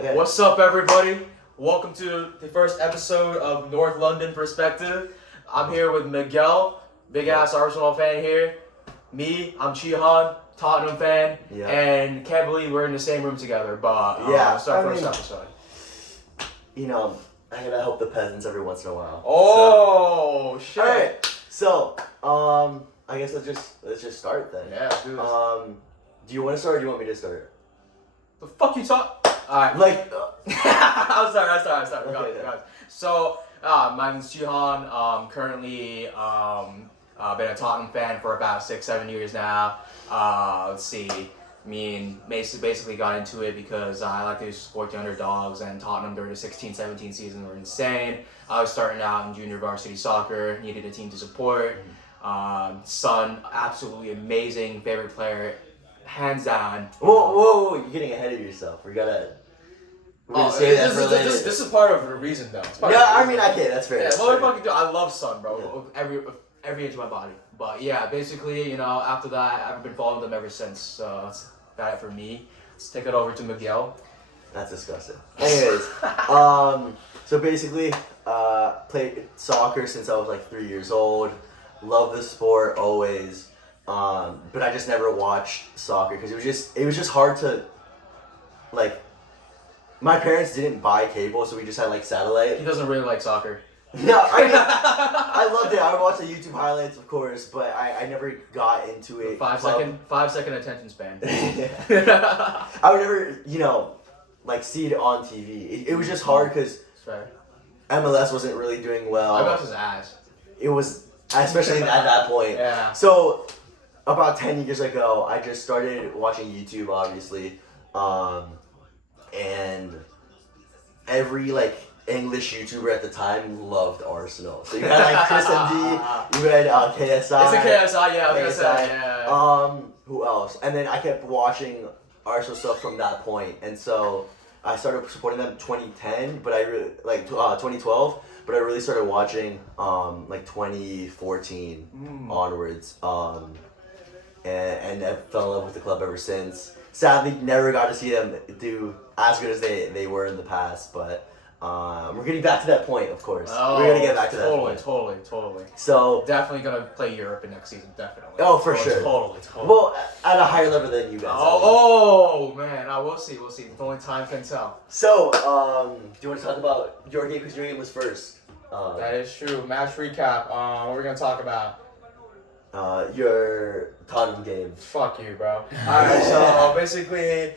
Okay. What's up, everybody? Welcome to the first episode of North London Perspective. I'm here with Miguel, big ass Arsenal fan here. Me, I'm Qihang, Tottenham fan, and can't believe we're in the same room together. But it's our first episode. You know, I gotta help the peasants every once in a while. Oh shit! All right, so I guess let's just start then. Yeah, let's do this. Do you want to start or do you want me to start? The fuck you talk? Alright. Like, I'm sorry. Okay, Got it. So, my name's Qihang. Currently, been a Tottenham fan for about 6-7 years now. Let's see. Me and Mason basically got into it because I like to support the underdogs, and Tottenham during the 16-17 season were insane. I was starting out in junior varsity soccer, needed a team to support. Son, absolutely amazing, favorite player, hands down. Whoa, you're getting ahead of yourself. We're gonna say that for later. This is part of the reason, though. Okay, that's fair. Yeah, what fucking do? I love Sun, bro. Yeah. Every inch of my body. But yeah, basically, after that, I've been following them ever since. So that's about it for me. Let's take it over to Miguel. That's disgusting. Anyways, so basically, played soccer since I was like 3 years old. Love the sport always. But I just never watched soccer because it was just hard to, like, my parents didn't buy cable, so we just had like satellite. He doesn't really like soccer. No, I loved it. I would watch the YouTube highlights, of course, but I never got into it. 5 second attention span. I would never, like see it on TV. It was just hard because MLS wasn't really doing well. I got his ass. It was, especially at that point. Yeah. So, about 10 years ago, I just started watching YouTube, obviously, and every English YouTuber at the time loved Arsenal. So you had Chris MD, you had KSI. It's a KSI, yeah. I was gonna say, yeah. Who else? And then I kept watching Arsenal stuff from that point, and so I started supporting them 2010, but I really 2012. But I really started watching 2014 onwards. And I fell in love with the club ever since. Sadly, never got to see them do as good as they were in the past, but we're getting back to that point, of course. Oh, we're gonna get back to that point. Totally. So definitely gonna play Europe in next season, definitely. Oh, for sure. Totally. Well, at a higher level than you guys. Oh man, we'll see. Only time can tell. So, do you want to talk about your game because your game was first? That is true. Match recap. What are we gonna talk about? Your Tottenham game. Fuck you, bro. Alright, so basically,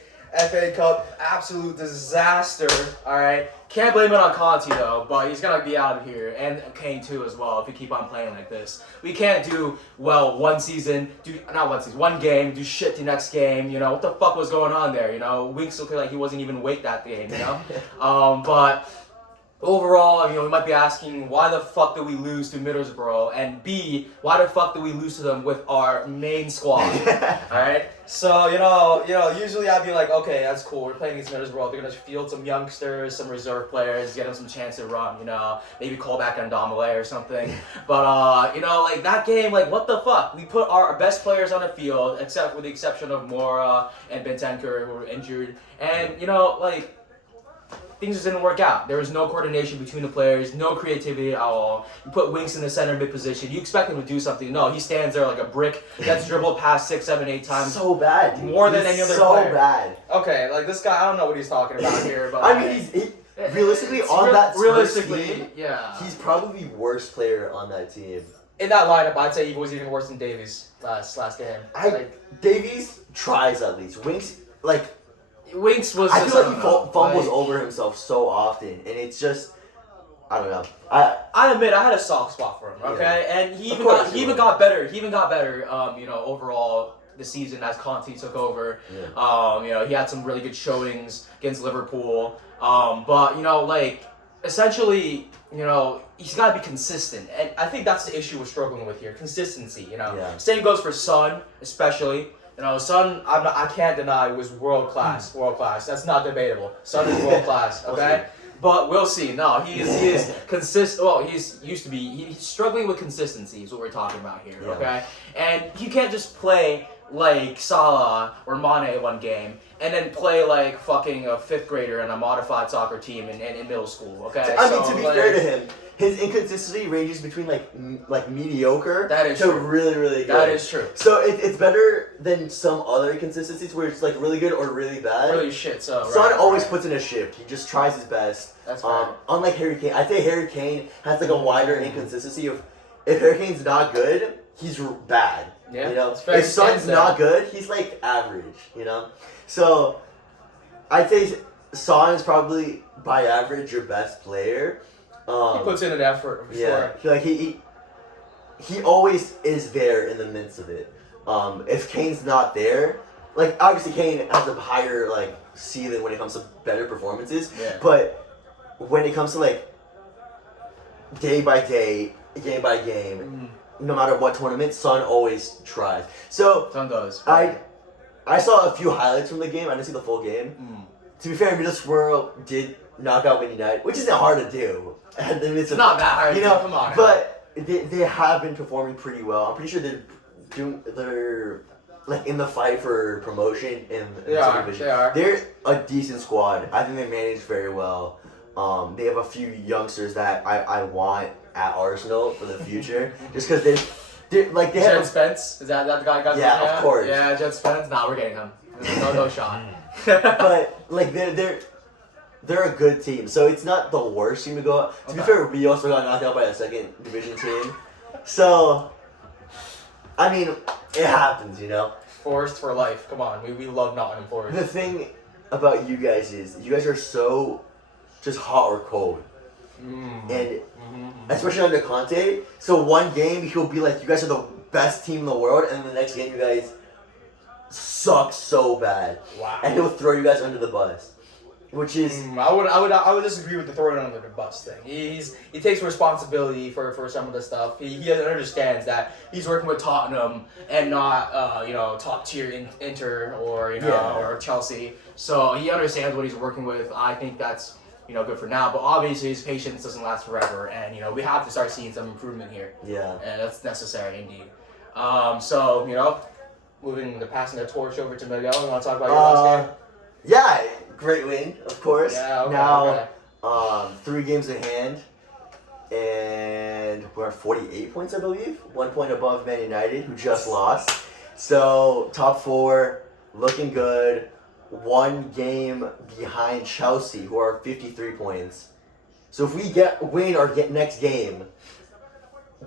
FA Cup, absolute disaster. Alright. Can't blame it on Conte though, but he's gonna be out of here. And Kane too as well, if we keep on playing like this. We can't do well one game, do shit the next game, what the fuck was going on there, Winks looked like he wasn't even awake that game, but overall, we might be asking, why the fuck did we lose to Middlesbrough? And B, why the fuck did we lose to them with our main squad? Alright? So, usually I'd be like, okay, that's cool. We're playing against Middlesbrough. They're going to field some youngsters, some reserve players, get them some chance to run, maybe call back on Domele or something. But, that game, what the fuck? We put our best players on the field, except with the exception of Mora and Bentancur, who were injured. And, things just didn't work out. There was no coordination between the players, no creativity at all. You put Winks in the center mid position. You expect him to do something. No, he stands there like a brick. Gets dribbled past 6, 7, 8 times. So bad, dude. More than any other player. So bad. Okay, this guy, I don't know what he's talking about here, but I mean, realistically, yeah, he's probably the worst player on that team. In that lineup, I'd say he was even worse than Davies last game. Davies tries at least. Winks was. I feel like he fumbles over himself so often, and it's just, I don't know. I admit I had a soft spot for him. Okay, and he even got better. He even got better. Overall the season as Conte took over. Yeah. He had some really good showings against Liverpool. But essentially, he's got to be consistent, and I think that's the issue we're struggling with here: consistency. Yeah. Same goes for Son, especially. Son, I can't deny, was world class. That's not debatable. Son is world class. Okay, but we'll see. No, he is consistent. Well, he's struggling with consistency. Is what we're talking about here. Yeah. Okay, and you can't just play like Salah or Mane one game, and then play like fucking a fifth grader in a modified soccer team in middle school. Okay. I mean, to be fair to him, his inconsistency ranges between like mediocre That is to true. really really good. That is true. So it's better than some other inconsistencies where it's like really good or really bad. Really shit. So Son always puts in a shift. He just tries his best. That's fair. Unlike Harry Kane, I'd say Harry Kane has like a wider inconsistency of if Harry Kane's not good, he's bad. Yeah, you know, it's fair. if Son's not good, he's like average. You know, so I'd say Son is probably by average your best player. He puts in an effort for sure. Like he always is there in the midst of it. If Kane's not there, like obviously Kane has a higher like ceiling when it comes to better performances. Yeah. But when it comes to like day by day, game by game, no matter what tournament, Son always tries. So Son does. I saw a few highlights from the game. I didn't see the full game. To be fair, Middlesbrough did knock out Man United, which isn't hard to do. And then it's not that hard, you know. come on. But they have been performing pretty well. I'm pretty sure they're like in the fight for promotion in the second division. They are. They're a decent squad. I think they manage very well. They have a few youngsters that I want at Arsenal for the future, just because they like they Jed have. Spence? Is that the guy? Yeah, of course. Yeah, Jed Spence. Nah, we're getting him. No shot. But like they're a good team, so it's not the worst team to go out. To be fair, we also got knocked out by a second division team, so I mean it happens, you know. Forest for life. Come on, we love Nottingham Forest. The thing about you guys is you guys are so just hot or cold, and especially under Conte. So one game he'll be like, you guys are the best team in the world, and the next game you guys suck so bad, Wow. and he'll throw you guys under the bus. Which is I would disagree with the throwing under the bus thing. He takes responsibility for some of the stuff. He understands that he's working with Tottenham and not top tier Inter or or Chelsea. So he understands what he's working with. I think that's good for now. But obviously his patience doesn't last forever, and we have to start seeing some improvement here. Yeah. And that's necessary indeed. Passing the torch over to Miguel. You want to talk about your last game? Yeah, great win, of course. Yeah, okay, now, okay. 3 games in hand, and we're at 48 points, I believe. 1 point above Man United, who just lost. So, top 4, looking good. 1 game behind Chelsea, who are 53 points. So if we win our next game,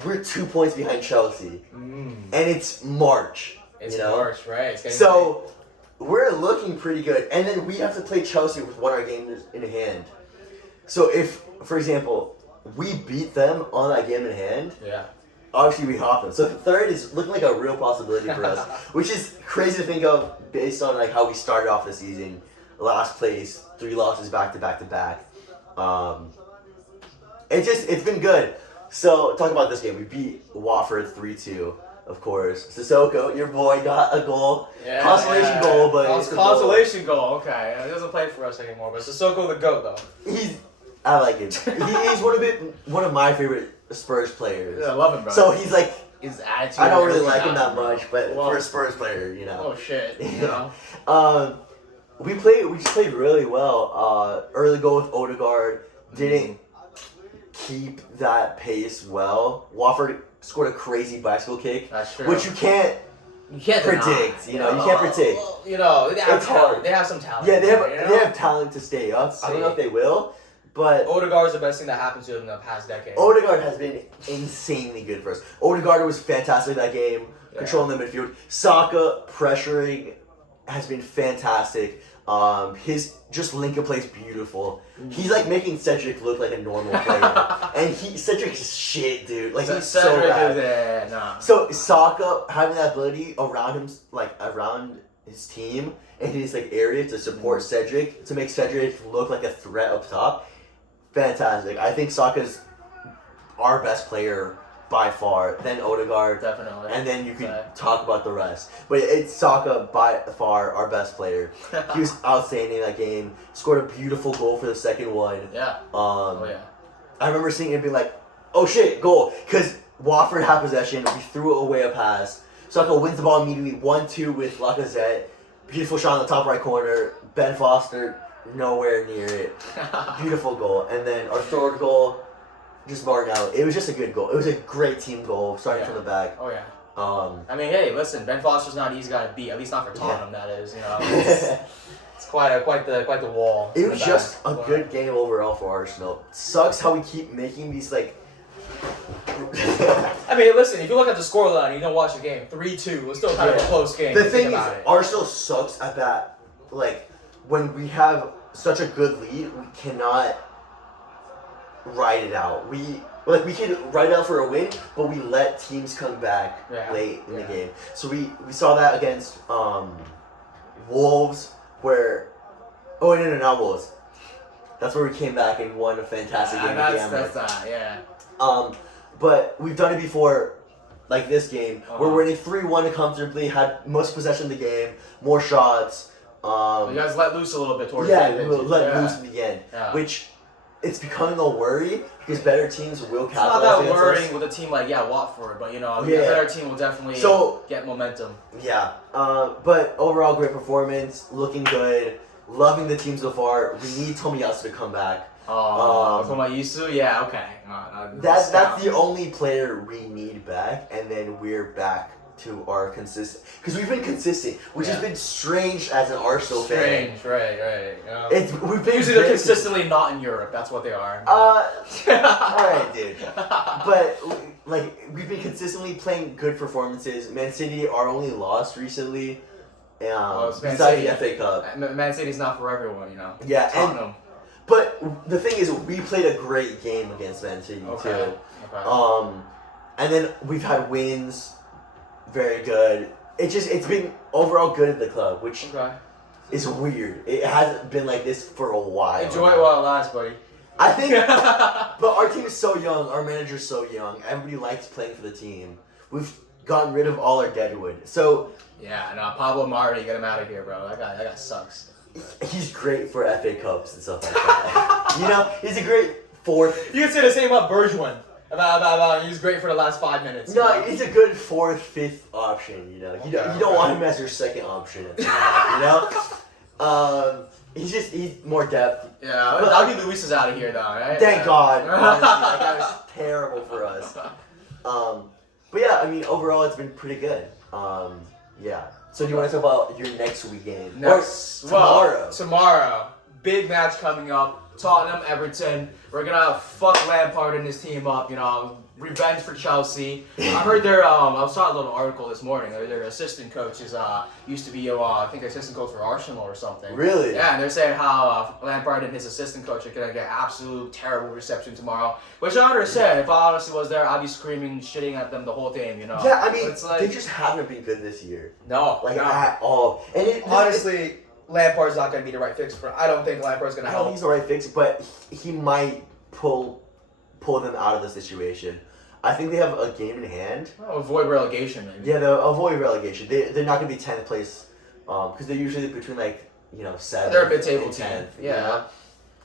we're 2 points behind Chelsea. And it's March. It's March, right? It's getting so we're looking pretty good. And then we have to play Chelsea with one of our games in hand. So if, for example, we beat them on that game in hand, obviously we hop them. So the third is looking like a real possibility for us, which is crazy to think of based on like how we started off the season. Last place, 3 losses back to back to back. It's been good. So talking about this game, we beat Watford 3-2. Of course, Sissoko, your boy, got a goal. Yeah, consolation goal, but it's a consolation goal. Okay, he doesn't play for us anymore. But Sissoko, the goat, though. I like him. He's one of my favorite Spurs players. Yeah, I love him, bro. So he's like his attitude. I don't really like him that much, but for a Spurs player, Oh shit. We just played really well. Early goal with Odegaard didn't keep that pace well. Wofford scored a crazy bicycle kick, That's true. which you can't predict. You can't predict. They have It's talent. hard. They have some talent. Yeah, they have talent to stay up. I don't know if they will, but Odegaard's the best thing that happened to him in the past decade. Odegaard has been insanely good for us. Odegaard was fantastic that game, controlling the midfield. Saka pressuring has been fantastic. His just link and play is beautiful. He's like making Cedric look like a normal player, and Cedric's shit, dude. Like he's so bad. So Saka having that ability around him, like around his team and his like area to support Cedric, to make Cedric look like a threat up top, fantastic. I think Saka's our best player by far, then Odegaard, Definitely. and then you can talk about the rest. But it's Saka by far our best player. He was outstanding in that game. Scored a beautiful goal for the second one. Yeah. I remember seeing it and being like, "Oh shit, goal!" Because Watford had possession. We threw away a pass. Saka wins the ball immediately, 1-2 with Lacazette. Beautiful shot on the top right corner. Ben Foster, nowhere near it. Beautiful goal. And then our third goal, just Martinelli. It was just a good goal. It was a great team goal, starting from the back. Oh, yeah. I mean, hey, listen, Ben Foster's not an easy guy to beat, at least not for Tottenham, that is. It's quite the wall. It was just a good game overall for Arsenal. Sucks how we keep making these, like... I mean, listen, if you look at the scoreline and you don't watch the game, 3-2, it's still kind of a close game. The thing is, Arsenal sucks at that. Like, when we have such a good lead, we cannot ride it out. We can ride it out for a win, but we let teams come back late in the game. So we saw that against Wolves, where... Oh, no, not Wolves. That's where we came back and won a fantastic game. But we've done it before, like this game, where we're winning 3-1 comfortably, had most possession of the game, more shots. You guys let loose a little bit towards the end. Yeah, we let loose at the end, which it's becoming a worry because better teams will capitalize. It's not that worrying with a team like Watford, but a better team will definitely get momentum. Yeah, but overall great performance, looking good, loving the team so far. We need Tomiyasu to come back. Tomiyasu, yeah, okay. That's the only player we need back, and then we're back to our consistent, because we've been consistent, which has been strange as an Arsenal fan. Right. We've been usually they're consistently not in Europe. That's what they are. Alright, dude. But like we've been consistently playing good performances. Man City, our only loss recently. Besides the FA Cup. Man City's not for everyone, Yeah, Tottenham. But the thing is, we played a great game against Man City too. Okay. And then we've had wins. Very good. It's been overall good at the club, which is weird. It hasn't been like this for a while. Enjoy it while it lasts, buddy. I think, but our team is so young. Our manager's so young. Everybody likes playing for the team. We've gotten rid of all our deadwood. So Pablo Mari, get him out of here, bro. That guy sucks. He's great for FA Cups and stuff like that. He's a great fourth. You can say the same about Bergwijn. About he's great for the last 5 minutes. No, he's a good fourth, fifth option. You don't want him as your second option. He's more depth. Yeah, but David Luiz is out of here though, right? Thank God. Honestly, that guy was terrible for us. But yeah, I mean overall it's been pretty good. Yeah. So do you want to talk about your next week game? Tomorrow. Big match coming up. Tottenham, Everton. We're gonna fuck Lampard and his team up, revenge for Chelsea. I heard I saw a little article this morning. Their assistant coach used to be, I think, assistant coach for Arsenal or something. Really? Yeah, and they're saying how Lampard and his assistant coach are gonna get absolute terrible reception tomorrow. Which I understand. If I honestly was there, I'd be screaming, shitting at them the whole game, Yeah, I mean, they just haven't been good this year. No. At all. And honestly, Lampard's not going to be the right fix for him. I don't think Lampard's going to help. I don't think he's the right fix, but he might pull them out of the situation. I think they have a game in hand. Avoid relegation, maybe. Yeah, they'll avoid relegation. They're not going to be 10th place because they're usually between 7th. They're a mid-table team. 10th. Yeah.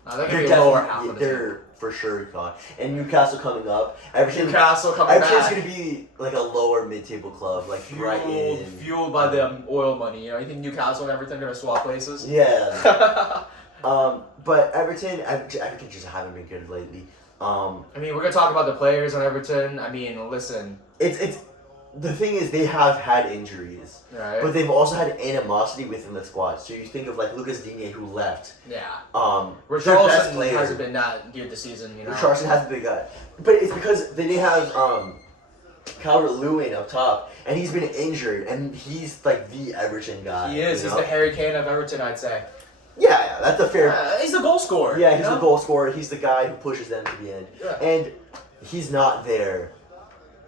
No, they're going to be lower half of the team. For sure gone. And Newcastle coming up. Everything's going to be like a lower mid-table club, fueled by the oil money. You think Newcastle and Everton are going to swap places? Yeah. But Everton just haven't been good lately. I mean, we're going to talk about the players on Everton. I mean, listen. It's the thing is they have had injuries, but they've also had animosity within the squad. So you think of Lucas Digne who left. Yeah. Richarlison hasn't been that good this season. Richarlison hasn't been good, but it's because they didn't have Calvert-Lewin up top, and he's been injured, and he's the Everton guy. He is. He's the Harry Kane of Everton, I'd say. Yeah, that's a fair. He's the goal scorer. Yeah, he's the goal scorer. He's the guy who pushes them to the end, and he's not there.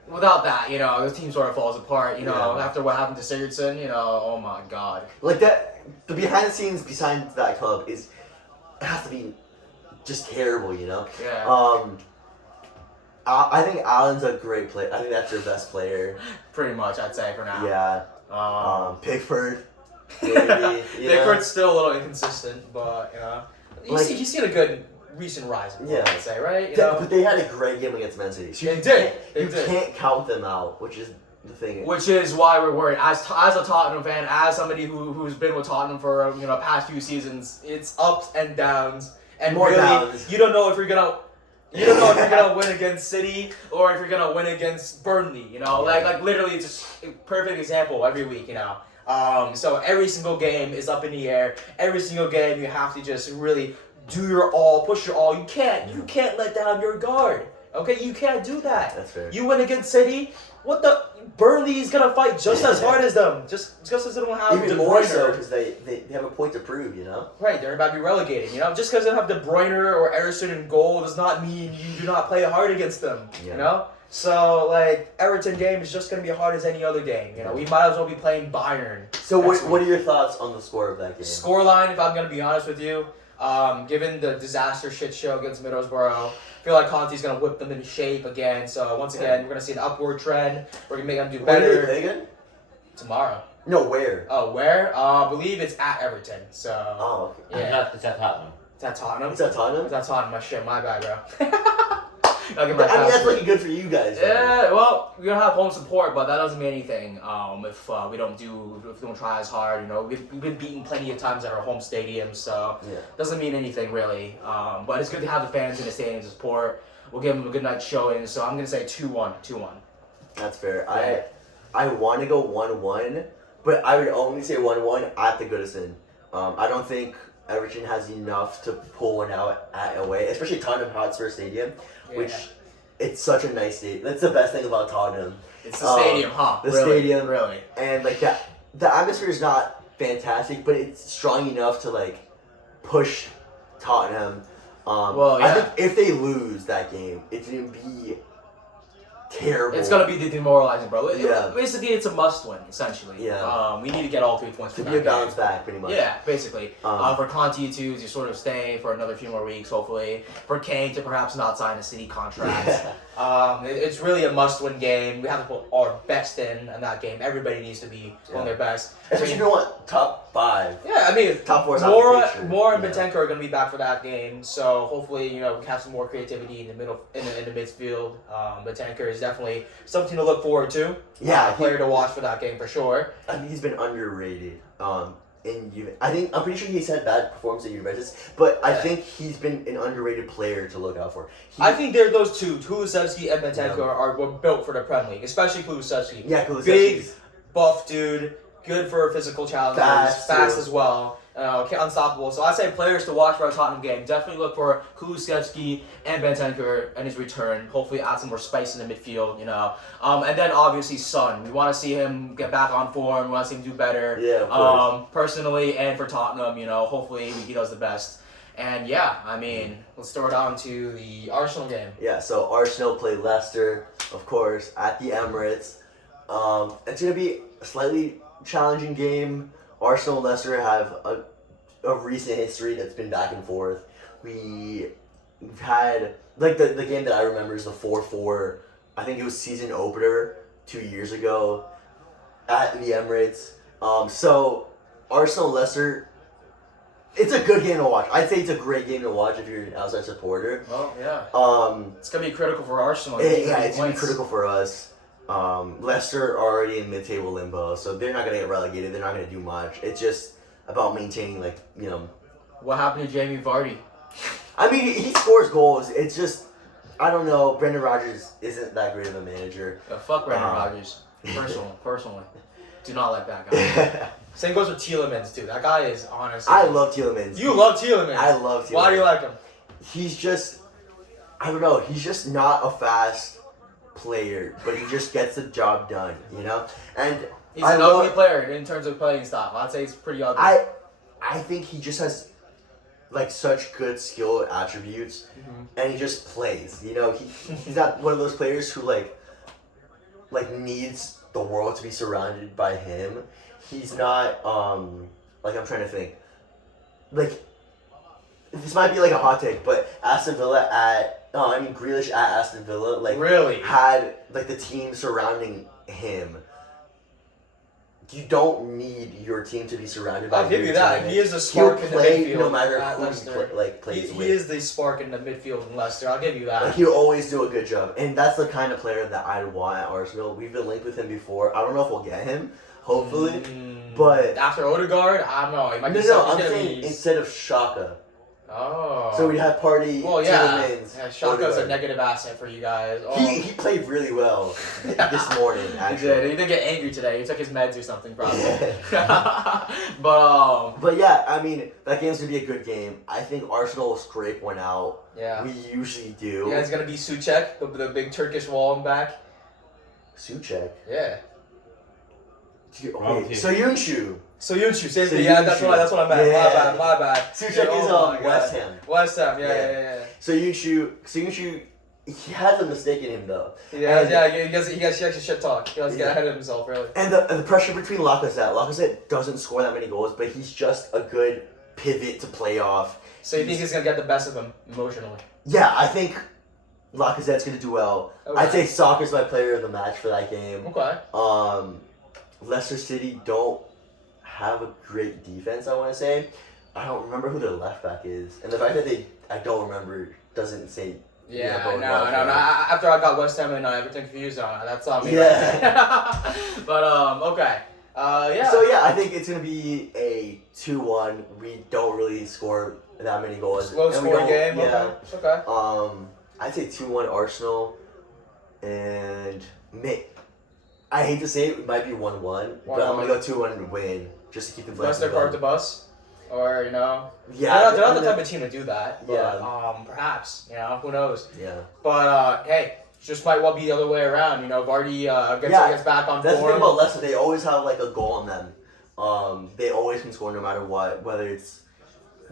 Without that, the team sort of falls apart. After what happened to Sigurdsson, oh my God. That, the behind the scenes behind that club has to be just terrible. Yeah. I think Allen's a great player. I think that's their best player. Pretty much, I'd say for now. Yeah. Pickford. Maybe, Pickford's still a little inconsistent, but he's seen a good recent rise. I'd say, right? But they had a great game against Man City. So they did. You can't count them out, which is the thing. Which is why we're worried. As a Tottenham fan, as somebody who's been with Tottenham for past few seasons, it's ups and downs, and More really downs. you don't know if you're gonna win against City or if you're gonna win against Burnley. Like literally just a perfect example every week. So every single game is up in the air. Every single game you have to just really do your all, push your all. You can't let down your guard. Okay, you can't do that. That's fair. You win against City. What the? Burnley is gonna fight just as hard as them. Just as they don't have even De more Bruyne. so because they have a point to prove. Right, they're about to be relegated. Just because they don't have De Bruyne or Ederson in goal does not mean you do not play hard against them. Yeah. So like Everton game is just gonna be hard as any other game. We might as well be playing Bayern. So what are your thoughts on the score of that game? Scoreline, if I'm gonna be honest with you, given the disaster shit show against Middlesbrough, I feel like Conte's gonna whip them into shape again. So once again, we're gonna see an upward trend. We're gonna make them do Where do they better play again? tomorrow. No, where? Oh, where? I believe it's at Everton. So. Oh, okay. Yeah. It's at Tottenham. It's at Tottenham. It's at Tottenham? It's at Tottenham. My shit. My bad, bro. I mean, that's looking good for you guys. Yeah, well, we're gonna have home support, but that doesn't mean anything. If we don't try as hard, we've been beaten plenty of times at our home stadium, so doesn't mean anything really. But it's good to have the fans in the stadium to support. We'll give them a good night's showing, so I'm gonna say 2-1. That's fair. I want to go 1-1, but I would only say 1-1 at the Goodison. I don't think Everton has enough to pull one out at away, especially Tottenham Hotspur Stadium, which it's such a nice stadium. That's the best thing about Tottenham. It's the stadium, huh? The really? stadium, really, and like that. The atmosphere is not fantastic, but it's strong enough to like push Tottenham. I think if they lose that game, it's gonna be terrible. It's gonna be demoralizing, bro. Yeah. Basically, it's a must-win, essentially. Yeah. We need to get all 3 points. To be a bounce back, pretty much. Yeah, basically. For Conte to sort of stay for another few more weeks, hopefully. For Kane to perhaps not sign a City contract. It's really a must-win game. We have to put our best in that game. Everybody needs to be on their best. Especially if you want top 5. Yeah, I mean, top 4 is Moura and Bentancur are going to be back for that game. So hopefully, we can have some more creativity in the middle, in the midfield. Bentancur is definitely something to look forward to. Yeah, a player to watch for that game for sure. I think he's been underrated. I'm pretty sure he's had bad performance at Juventus, but I think he's been an underrated player to look out for. I think those two, Kulusevski and Bentancur, were built for the Premier League, especially Kulusevski. Yeah, Kulusevski. Big, buff dude, good for physical challenges, fast as well. Unstoppable. So I'd say players to watch for a Tottenham game. Definitely look for Kulusevski and Bentancur and his return. Hopefully add some more spice in the midfield, And then obviously Son. We want to see him get back on form. We want to see him do better. Yeah, of course. Personally and for Tottenham, hopefully he does the best. And let's throw it on to the Arsenal game. Yeah, so Arsenal play Leicester, of course, at the Emirates. It's going to be a slightly challenging game. Arsenal and Leicester have a recent history that's been back and forth. We've had, like, the game that I remember is the 4-4. I think it was season opener 2 years ago at the Emirates. So Arsenal and Leicester, it's a good game to watch. I'd say it's a great game to watch if you're an outside supporter. Well, yeah. It's going to be critical for Arsenal. It's going to be critical for us. Leicester are already in mid-table limbo, so they're not going to get relegated. They're not going to do much. It's just about maintaining, What happened to Jamie Vardy? I mean, he scores goals. It's just, I don't know. Brendan Rodgers isn't that great of a manager. Fuck Brendan Rodgers. Personally. Do not like that guy. Same goes with Tielemans, too. That guy is honestly... I love Tielemans. You love Tielemans? I love Tielemans. Why do you like him? He's just, I don't know. He's just not a fast player, but he just gets the job done, And he's an ugly player in terms of playing style. I'd say he's pretty ugly. I think he just has such good skill attributes, and he just plays. He's not one of those players who needs the world to be surrounded by him. He's not I'm trying to think. This might be a hot take, but Grealish at Aston Villa, really had the team surrounding him you don't need your team to be surrounded by. I'll give you that. teammates. He is the spark He'll in the play midfield. no matter at who Leicester. plays He with. is the spark in the midfield in Leicester. I'll give you that. Like, he'll always do a good job, and that's the kind of player that I want at Arsenal. We've been linked with him before. I don't know if we'll get him, hopefully, but after Odegaard, I don't know. He might be I'm saying instead of Shaka. Oh. So we had Party. Well, yeah. Tielemans, Shaka's a Odegaard. negative asset for you guys. Oh. He played really well this morning. Actually, He didn't get angry today. He took his meds or something, probably. Yeah. But yeah, I mean that game's gonna be a good game. I think Arsenal will scrape one out. Yeah. We usually do. You guys gonna be Suchek, the big Turkish wall in back? Suchek. Yeah. Okay, Soyuncu. Soyuncu, same thing. Soyuncu. Yeah, that's what I meant. Yeah. My bad. Suchek Oh is my on God. West Ham. West Ham, yeah. Soyuncu, he has a mistake in him though. Yeah, he gets actually shit talk. He has to get ahead of himself, really. And the pressure between Lacazette doesn't score that many goals, but he's just a good pivot to play off. So you think he's gonna get the best of him emotionally? Yeah, I think Lacazette's gonna do well. Okay. I'd say Saka's my player of the match for that game. Okay. Leicester City don't have a great defense, I want to say. I don't remember who their left back is. And the fact that I don't remember doesn't say. Yeah, going no. well for them. After I got West Ham and everything confused on it, that's on me. Yeah. But okay. Yeah. So yeah, I think it's gonna be a 2-1. We don't really score that many goals. Low And we scoring don't- game. Yeah. Okay. I'd say 2-1 Arsenal, and I hate to say it might be 1-1, but I'm gonna go 2-1 to win just to keep the Leicester park the bus, or Yeah, they're not the type of team to do that. But, Yeah. Perhaps who knows. Yeah. But hey, just might well be the other way around. Vardy gets back on That's the thing form. about Leicester. They always have like a goal on them. They always can score no matter what. Whether it's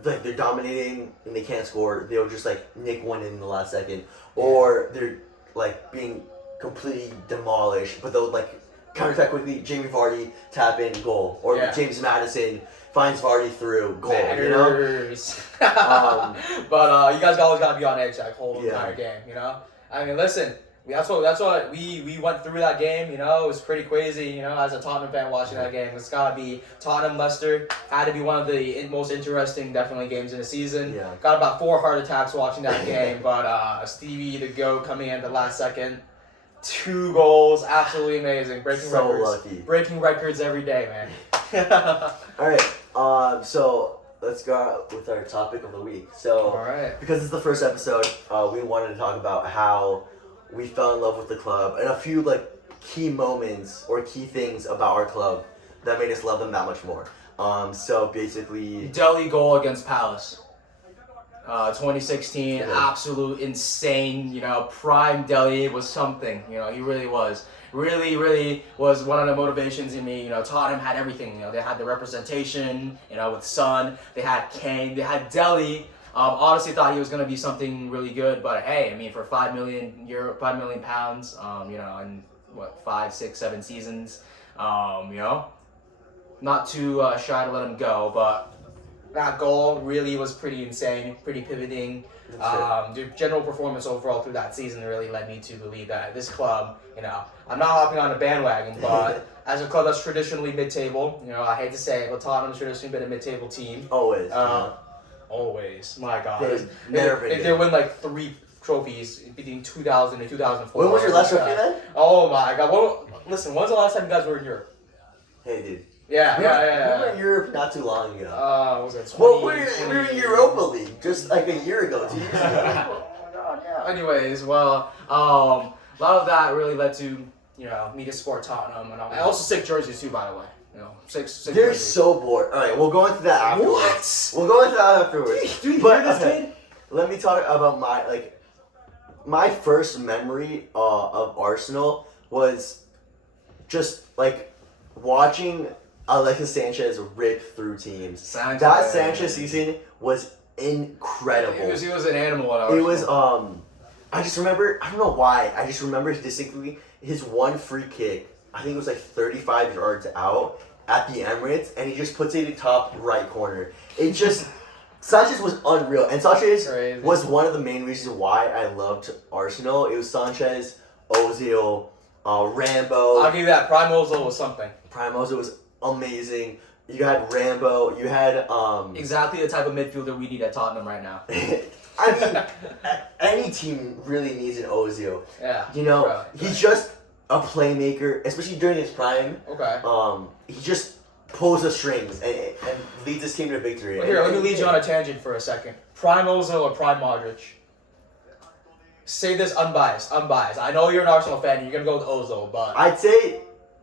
like they're dominating and they can't score, they'll just like nick one in the last second, or they're like being completely demolished, but they'll like counterattack quickly. Jamie Vardy tap in goal, or James Madison finds Vardy through goal. Matters. You know. But you guys always gotta be on edge that whole Yeah. entire game. I mean, listen. That's what we went through that game. It was pretty crazy. As a Tottenham fan watching that game, it's gotta be Tottenham Leicester. Had to be one of the most interesting, definitely games in the season. Yeah. Got about 4 heart attacks watching that game, but Stevie the GOAT coming in the last second, 2 goals, absolutely amazing. Breaking So records. lucky. Breaking records every day, man. All right. So let's go out with our topic of the week. So. All right. Because it's the first episode, we wanted to talk about how we fell in love with the club and a few like key moments or key things about our club that made us love them that much more. So basically, Delhi goal against Palace. 2016, Yeah. absolute insane. Prime Delhi was something. He really was. Really was one of the motivations in me. Tottenham had everything. They had the representation. With Son, they had Kane, they had Delhi. Honestly, thought he was gonna be something really good, but hey, I mean, for £5 million, £5 million, in what 5, 6, 7 seasons, not too shy to let him go. But that goal really was pretty insane, pretty pivoting. The general performance overall through that season really led me to believe that this club, I'm not hopping on the bandwagon, but as a club that's traditionally mid-table, I hate to say it, but Tottenham's traditionally been a mid-table team. always. Always, my God. They win like 3 trophies between 2000 and 2004. When was your last trophy then? Oh my God! Listen, when's the last time you guys were in Europe? Hey, dude. Yeah. We were in Europe not too long ago. Was it 20? Well, we were in Europa League just like a year ago, 2 years ago. Oh my God! Yeah. Anyways, well, a lot of that really led to me to support Tottenham, and I also sick jerseys too, by the way. Six They're jerseys. so bored. All right, we'll go into that afterwards. What? We'll go into that afterwards. Do you But, hear this okay, kid? Let me talk about my first memory of Arsenal was just like watching Alexis Sanchez rip through teams. That Sanchez season was incredible. He was an animal at Arsenal. It was I just remember, I don't know why, I just remember distinctly his one free kick. I think it was like 35 yards out at the Emirates, and he just puts it in top right corner. It just Sanchez was unreal, and Sanchez was one of the main reasons why I loved Arsenal. It was Sanchez, Ozil, Rambo. I'll give you that. Prime Ozil was something. Prime Ozil was amazing. You had Rambo. You had Exactly the type of midfielder we need at Tottenham right now. I mean, any team really needs an Ozil. Yeah. You know, right. he's just a playmaker, especially during his prime. Okay. He just pulls the strings and leads his team to victory. Well, here, let me lead you on a tangent for a second. Prime Ozil or Prime Modric? Say this unbiased. I know you're an Arsenal fan and you're going to go with Ozil, but... I'd say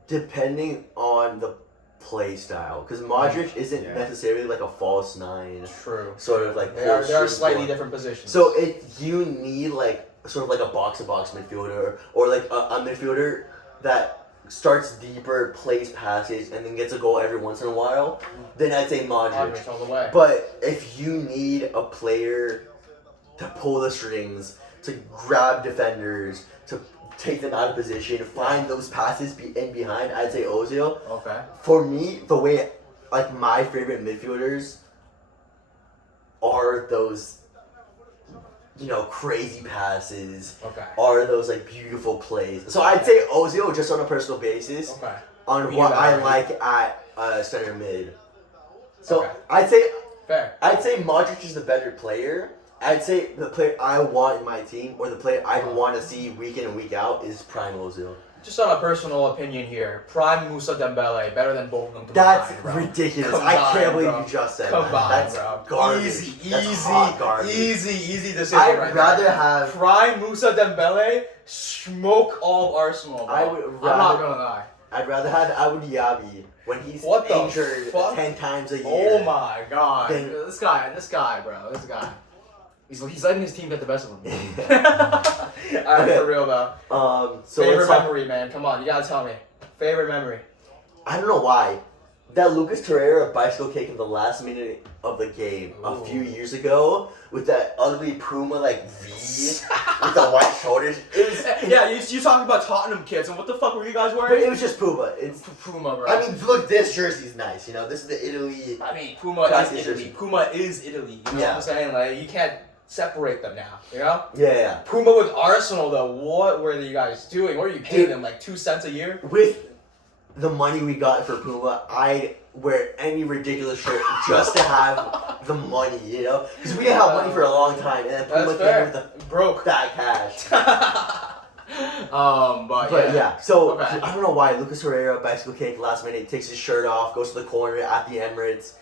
depending on the play style, because Modric isn't necessarily like a false nine. True. Sort of like... There are slightly different positions. So if you need like sort of like a box-to-box midfielder or like a midfielder that starts deeper, plays passes, and then gets a goal every once in a while, then I'd say Modric. All the way. But if you need a player to pull the strings, to grab defenders, to take them out of position, find those passes in behind, I'd say Ozil. Okay. For me, the way, like, my favorite midfielders are those, you know, crazy passes. Okay. Are those, like, beautiful plays. So I'd say Ozil just on a personal basis. Okay. On what I like at center mid. So Okay. I'd say Fair. I'd say Modric is the better player. I'd say the player I want in my team, or the player I want to see week in and week out, is Prime Ozil. Just on a personal opinion here, Prime Musa Dembele better than both of them combined. That's bro. ridiculous. Combined, I can't believe bro. you just said Combined, that. That's bro. garbage. Easy, Hot garbage. easy decision. I'd right rather there. have. Prime Musa Dembele smoke all of Arsenal. Bro. I would I'm rather- not gonna lie. I'd rather have Abu Dhabi when he's What the injured fuck? 10 times a year. Oh my god, Then- this guy, bro, this guy. He's letting his team get the best of him. Alright, Okay. for real though. So Favorite let's talk- memory, man. Come on, you gotta tell me. Favorite memory. I don't know why. That Lucas Torreira bicycle kick in the last minute of the game a few years ago with that ugly Puma like V with the white shoulders. It was Yeah, you talking about Tottenham kids, and what the fuck were you guys but wearing? it was just Puma. It's Puma, bro. I mean, look, this jersey's nice. You know, this is the Italy. I mean, Puma Classic is Italy. jersey. Puma is Italy. You know what I'm saying? Like, you can't separate them now. You know? Yeah. Puma with Arsenal, though. What were you guys doing? What are you paying Dude. them? Like 2 cents a year? With the money we got for Puma, I'd wear any ridiculous shirt just to have the money. You know, because we didn't have money for a long time, and then Puma That's came fair. with the Broke. fat cash. But yeah. So Okay. I don't know why Lucas Torreira bicycle kick last minute, takes his shirt off, goes to the corner at the Emirates.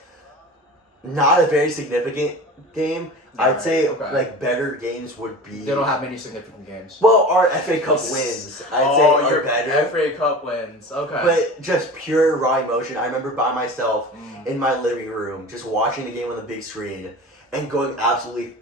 Not a very significant game. I'd Right, say okay. like better games would be. They don't have many significant games. Well, our FA Cup wins. I'd say are your better. FA Cup wins. Okay. But just pure raw emotion. I remember by myself Mm. in my living room, just watching the game on the big screen and going absolutely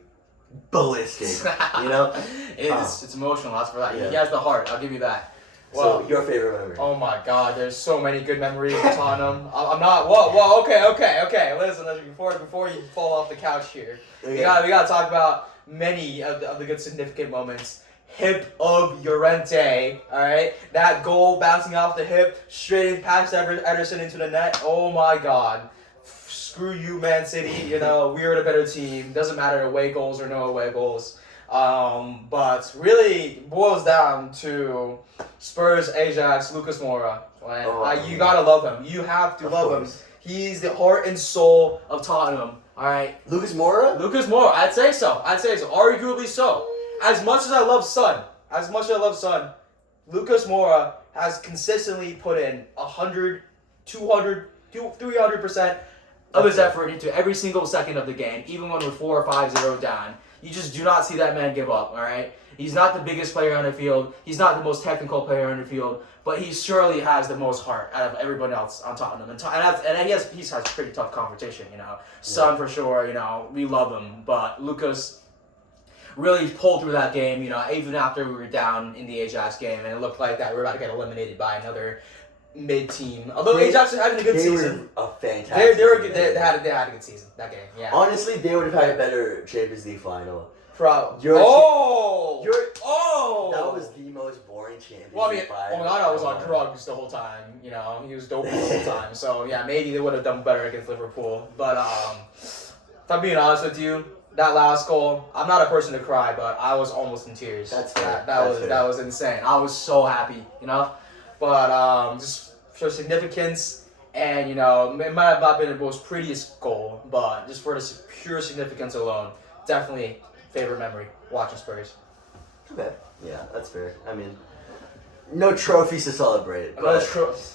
ballistic. You know. It's emotional. That's for that. Yeah. He has the heart. I'll give you that. So your favorite memory? Oh my God, there's so many good memories with Tottenham. I'm not. Whoa. Okay. Listen, before you fall off the couch here, we gotta talk about many of the good significant moments. Hip of Llorente, all right, that goal bouncing off the hip straight past Ederson into the net. Oh my God. Screw you, Man City. You know, we are the better team. Doesn't matter away goals or no away goals. But really boils down to Spurs, Ajax, Lucas Moura. You gotta love him. You have to love him. He's the heart and soul of Tottenham. All right, Lucas Moura? Lucas Moura. I'd say so. Arguably so. As much as I love Son, Lucas Moura has consistently put in 100, 200, 300% of his effort into every single second of the game, even when we're 4 or 5-0 down. You just do not see that man give up, all right? He's not the biggest player on the field. He's not the most technical player on the field, but he surely has the most heart out of everyone else on Tottenham. And he has pretty tough competition, you know. Son, for sure, you know, we love him. But Lucas really pulled through that game, you know, even after we were down in the Ajax game, and it looked like that we were about to get eliminated by another mid-team. Although Ajax was having a good season. Were a fantastic. They were good. They had a good season that game. Yeah. Honestly, they would have had a better Champions League final. That That was the most boring Champions Well, I mean, League final. Onana was on drugs the whole time. You know, he was doping the whole time. So yeah, maybe they would have done better against Liverpool. But if I'm being honest with you, that last goal, I'm not a person to cry, but I was almost in tears. That's fair. That was insane. I was so happy, you know. But just for significance, And, you know, it might have not been the most prettiest goal, but just for the pure significance alone, definitely favorite memory watching Spurs. Okay. Yeah, that's fair. I mean, no trophies to celebrate. But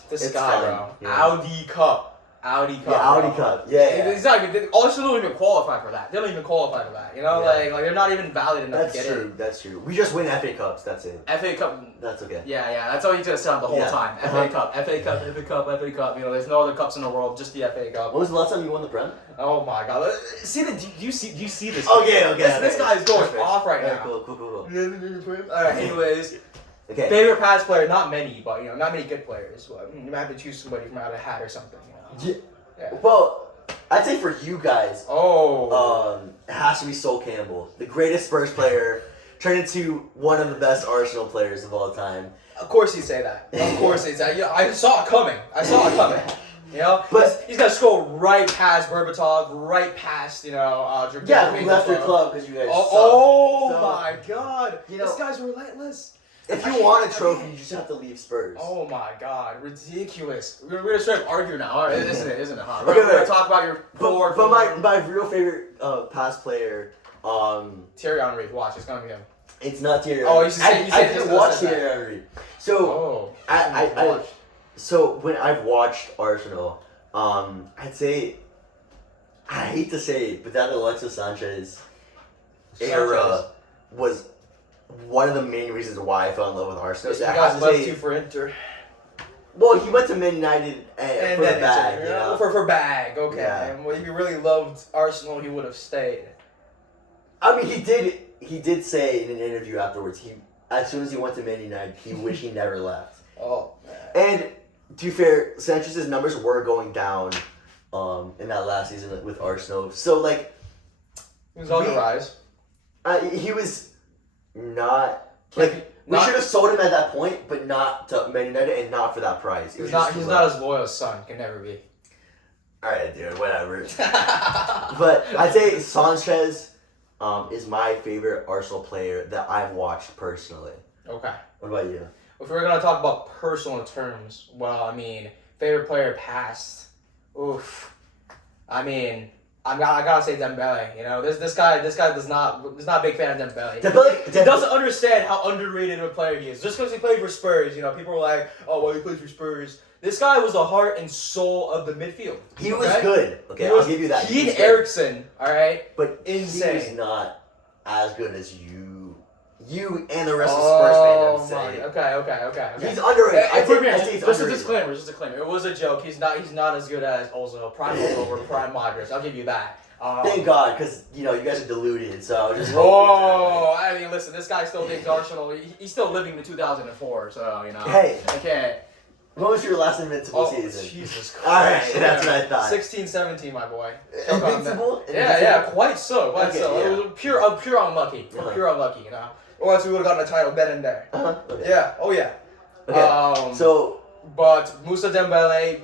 This it's guy, fine, bro. yeah. Audi Cup. Audi Cup. Yeah, Audi bro. Cup. Yeah. It's not even, Arsenal don't even qualify for that. They don't even qualify for that. You know, Yeah. like they're not even valid enough That's to get true. in. That's true. We just win FA Cups. That's it. FA Cup. That's okay. Yeah. That's all you just said the whole Yeah. time. FA Cup, FA Cup, FA Cup, FA Cup. You know, there's no other cups in the world, just the FA Cup. When was the last time you won the Prem? Oh my God! See the? Do you see this? Okay. This guy is going Perfect. off right Alright, now. Cool. All right. Anyways, Okay. favorite past player, not many, but you know, not many good players. But you might have to choose somebody from out of a hat or something. You know? Yeah. Well, I'd say for you guys, Oh. it has to be Sol Campbell, the greatest Spurs player, turned into one of the best Arsenal players of all time. Of course he'd say that. Of course he'd say. You know, I saw it coming. You know, But- he's gonna scroll right past Berbatov, right past you know. Yeah, who left your club because you guys suck. Oh So, my God! you know- This guy's relentless. If you want a trophy, you just have to leave Spurs. Oh my God, ridiculous. We're gonna straight up argue now. All right, isn't it? Huh? Okay, We're gonna wait. talk about your forward. But my real favorite past player, Thierry Henry. Watch, it's gonna be him. it's not Thierry. Oh, Henry. you said- you I said- didn't you watch said that. Thierry Henry. So Oh. I so when I've watched Arsenal, I'd say I hate to say it, but that Alexis Sanchez era was one of the main reasons why I fell in love with Arsenal. You So I guys have to left say, you for Inter. well, he went to Man United and for the then bag, Inter, you know? for bag. Okay. Yeah. And well, if he really loved Arsenal, he would have stayed. I mean, he did say in an interview afterwards, as soon as he went to Man United, he wished he never left. Oh man. And to be fair, Sanchez's numbers were going down in that last season with Arsenal. So like He was on the rise. he was not like we should have sold him at that point, but not to Man United and not for that price. It was just He's too not low. as loyal as Son. Can never be. All right, dude, whatever. But I'd say Sanchez is my favorite Arsenal player that I've watched personally. Okay. What about you? If we're gonna talk about personal terms, well, I mean, favorite player past. Oof. I mean, I gotta say Dembele. You know, this guy is not a big fan of Dembele. He doesn't understand how underrated a player he is. Just because he played for Spurs, you know, people were like, "Oh, well, he plays for Spurs." This guy was the heart and soul of the midfield. He was good. Okay, I'll give you that. He was and good. Eriksson, all right, But insane. he was not as good as you and the rest of Spurs fans say. Okay. He's underrated. I'd say he's just a underrated. disclaimer. Just a disclaimer. It was a joke. He's not as good as Ozil, prime Ozil or prime Modric. I'll give you that. Thank God, because you guys are deluded. So just. Whoa! I mean, listen. This guy still thinks Arsenal. He's still living in 2004. So you know. Hey. I can't. What was your last Invincible Oh, season? Jesus Christ. All right, that's what I thought. 16-17, my boy. Invincible? Yeah, quite so. Okay, so. yeah. It was pure unlucky. Uh-huh. Pure unlucky, you know. Or else we would have gotten a title bet in there. Okay. Yeah. Oh yeah. Okay. So. But Moussa Dembele,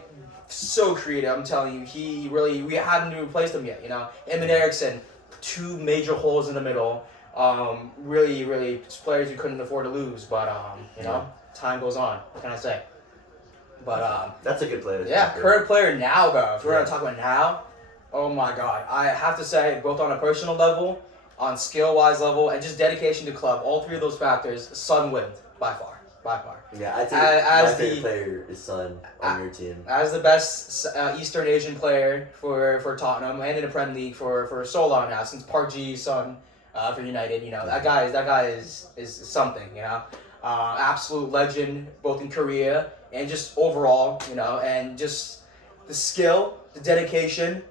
so creative. I'm telling you, he really we hadn't even replaced him yet. You know, him and Eriksson, two major holes in the middle. Really players you couldn't afford to lose. But you know, time goes on. What can I say? But That's a good player. yeah, current player now though. If we're gonna talk about now, oh my God, I have to say both on a personal level, on skill-wise level, and just dedication to club. All three of those factors, Son wins by far. Yeah, I'd say As my favorite the- player is Son on your team. As the best Eastern Asian player for Tottenham and in the Premier League for so long now, since Park Ji-sun's son for United, you know that guy is something, you know, absolute legend both in Korea and just overall, you know, and just the skill, the dedication.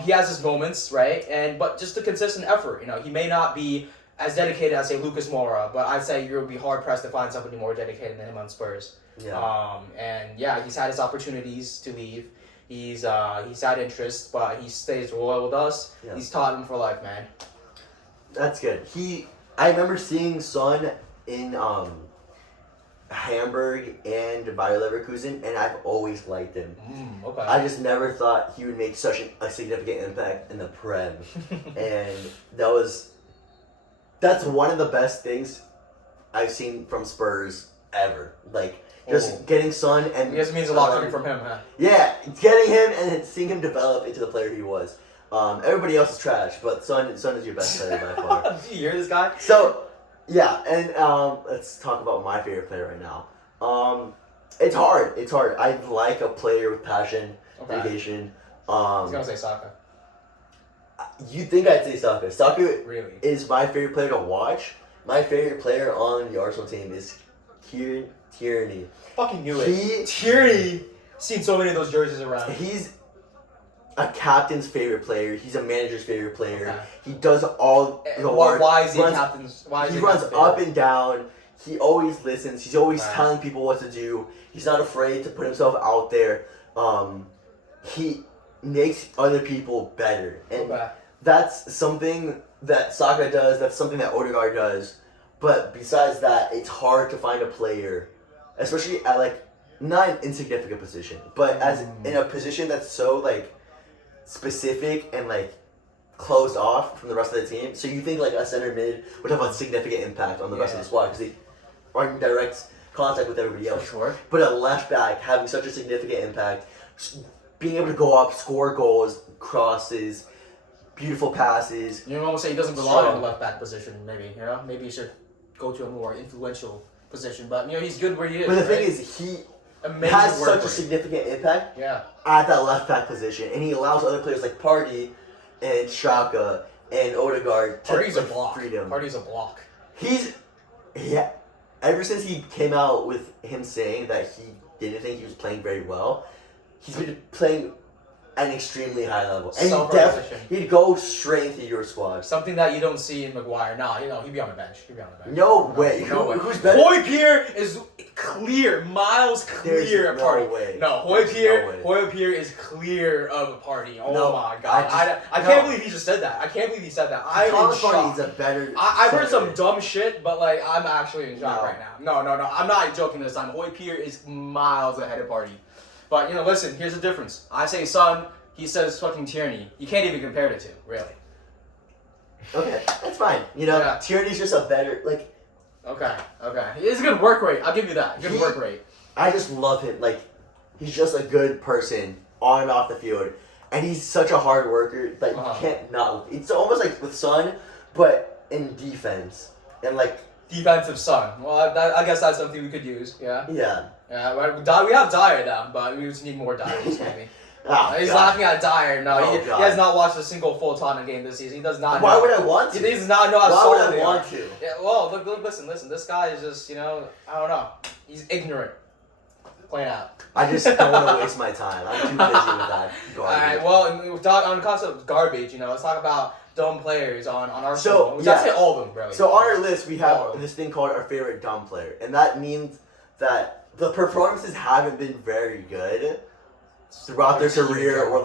He has his moments, right, but just the consistent effort. You know, he may not be as dedicated as say Lucas Moura, but I'd say you'll be hard pressed to find somebody more dedicated than him on Spurs. Yeah. And yeah, he's had his opportunities to leave. He's had interest, but he stays loyal with us. Yeah. He's Tottenham for life, man. That's good. I remember seeing Son in Hamburg and Bayer Leverkusen, and I've always liked him. Okay. I just never thought he would make such a significant impact in the Prem, and that's one of the best things I've seen from Spurs ever. Like Just getting Son and I guess it means a lot coming from him, huh? Yeah, getting him and then seeing him develop into the player he was. Everybody else is trash, but Son is your best player by far. Do you hear this guy? So, yeah, and let's talk about my favorite player right now. It's hard. It's hard. I like a player with passion, dedication. I was gonna say Saka. You think I'd say Saka? Saka Really? is my favorite player to watch. My favorite player on the Arsenal team is Tierney. Fucking knew it. Tierney. Seen so many of those jerseys around. He's a captain's favorite player. He's a manager's favorite player. Okay. He does all the work. Why is he a captain's? He runs up and down. He always listens. He's always telling people what to do. He's not afraid to put himself out there. He makes other people better, and that's something that Saka does. That's something that Odegaard does. But besides that, it's hard to find a player, especially at like not an insignificant position, but as in a position that's so like specific and like closed off from the rest of the team. So you think like a center mid would have a significant impact on the rest of the squad because they are in direct contact with everybody else. For sure. But a left back having such a significant impact, being able to go up, score goals, crosses, beautiful passes. You almost say he doesn't belong in the left back position. Maybe he should go to a more influential position. But he's good where he is. But the thing is, he has such a significant impact at that left back position, and he allows other players like Partey and Xhaka and Odegaard to Partey's a block. freedom. Partey's a block. Ever since he came out with him saying that he didn't think he was playing very well, he's been playing at an extremely high level. And he'd go straight into your squad. Something that you don't see in Maguire. Nah, he'd be on the bench. No way. Who's better? Højbjerg is clear, miles clear of Partey. No way. No, Højbjerg is clear of a Partey. Oh my god. I can't believe he just said that. I can't believe he said that. I'm in shock. A better I've heard some dumb shit, but like I'm actually in shock right now. No. I'm not joking this time. Højbjerg is miles ahead of Partey. But listen, here's the difference. I say Son, he says fucking Tierney. You can't even compare the two, really. Okay, that's fine. Tierney's just a better Okay. It's a good work rate. I'll give you that. Good work rate. I just love him. He's just a good person on and off the field, and he's such a hard worker that you can't not. It's almost like with Son, but in defense and defensive Son. Well, I guess that's something we could use. Yeah. Yeah. Yeah, we have Dyer now, but we just need more Dyers, maybe. He's laughing at Dyer. No, he has not watched a single full Tottenham game this season. He does not. Why would I want to? He does not know how solid they are. Why would I want to? Yeah, well, look, listen. This guy is just, I don't know. He's ignorant. Plain out. I just don't want to waste my time. I'm too busy with that garbage. All right. Well, on the concept of garbage, let's talk about dumb players on our show. Which I say all of them, bro. So on our list, we have this thing called our favorite dumb player, and that means that the performances haven't been very good throughout their career, or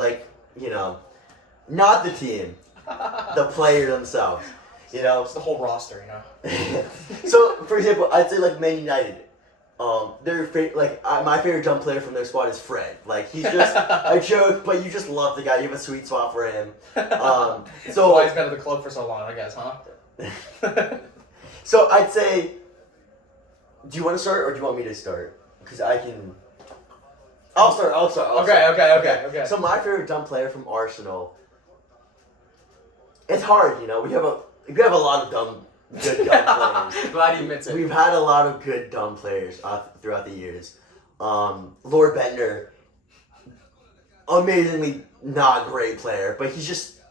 not the team, the player themselves. It's the whole roster, So, for example, I'd say Man United. My favorite dumb player from their squad is Fred. He's just a joke, but you just love the guy. You have a sweet spot for him. So why he's been at the club for so long, I guess, huh? So I'd say, do you want to start or do you want me to start? Because I can. I'll start. Okay. So my favorite dumb player from Arsenal. It's hard, We have a lot of good dumb players. Glad he admits it. We've had a lot of good dumb players throughout the years. Lord Bender, amazingly not great player, but you just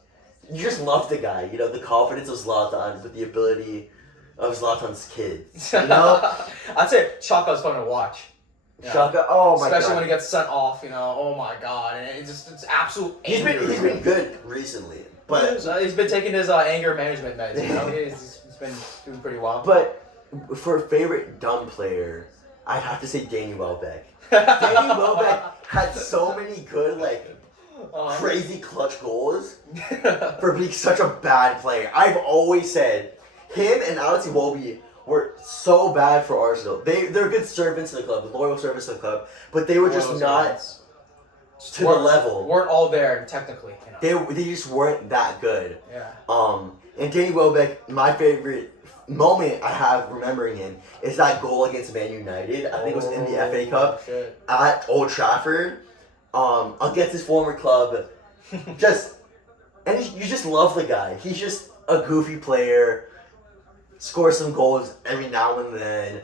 love the guy. The confidence of Zlatan with the ability of Zlatan's kids. I'd say Xhaka's fun to watch. Xhaka, oh my god. Especially when he gets sent off, oh my god. And it's absolute anger. He's been good recently. But he's been taking his anger management meds, He's been doing pretty well. But for favorite dumb player, I'd have to say Danny Welbeck. Danny Welbeck had so many good, crazy clutch goals for being such a bad player. I've always said him and Alex Iwobi were so bad for Arsenal. They're good servants to the club, loyal servants to the club, but they were just not to the level. Weren't all there technically. They just weren't that good. Yeah. And Danny Welbeck, my favorite moment I have remembering him is that goal against Man United. I think it was in the FA Cup at Old Trafford, against his former club. You just love the guy. He's just a goofy player. Scores some goals every now and then.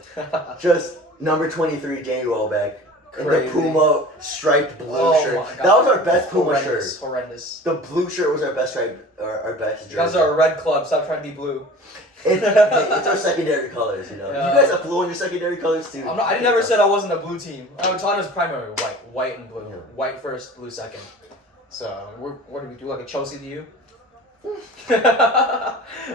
Just number 23, Jamie Welbeck. In the Puma striped blue shirt. That was our best Puma shirt. Horrendous. The blue shirt was our best stripe, our best jersey. That's our red club. Stop trying to be blue. It's our secondary colors, you know. Yeah. You guys have blue on your secondary colors too. I never said I wasn't a blue team. Tottenham's primary white and blue. Yeah. White first, blue second. So what do we do? Like a Chelsea to you?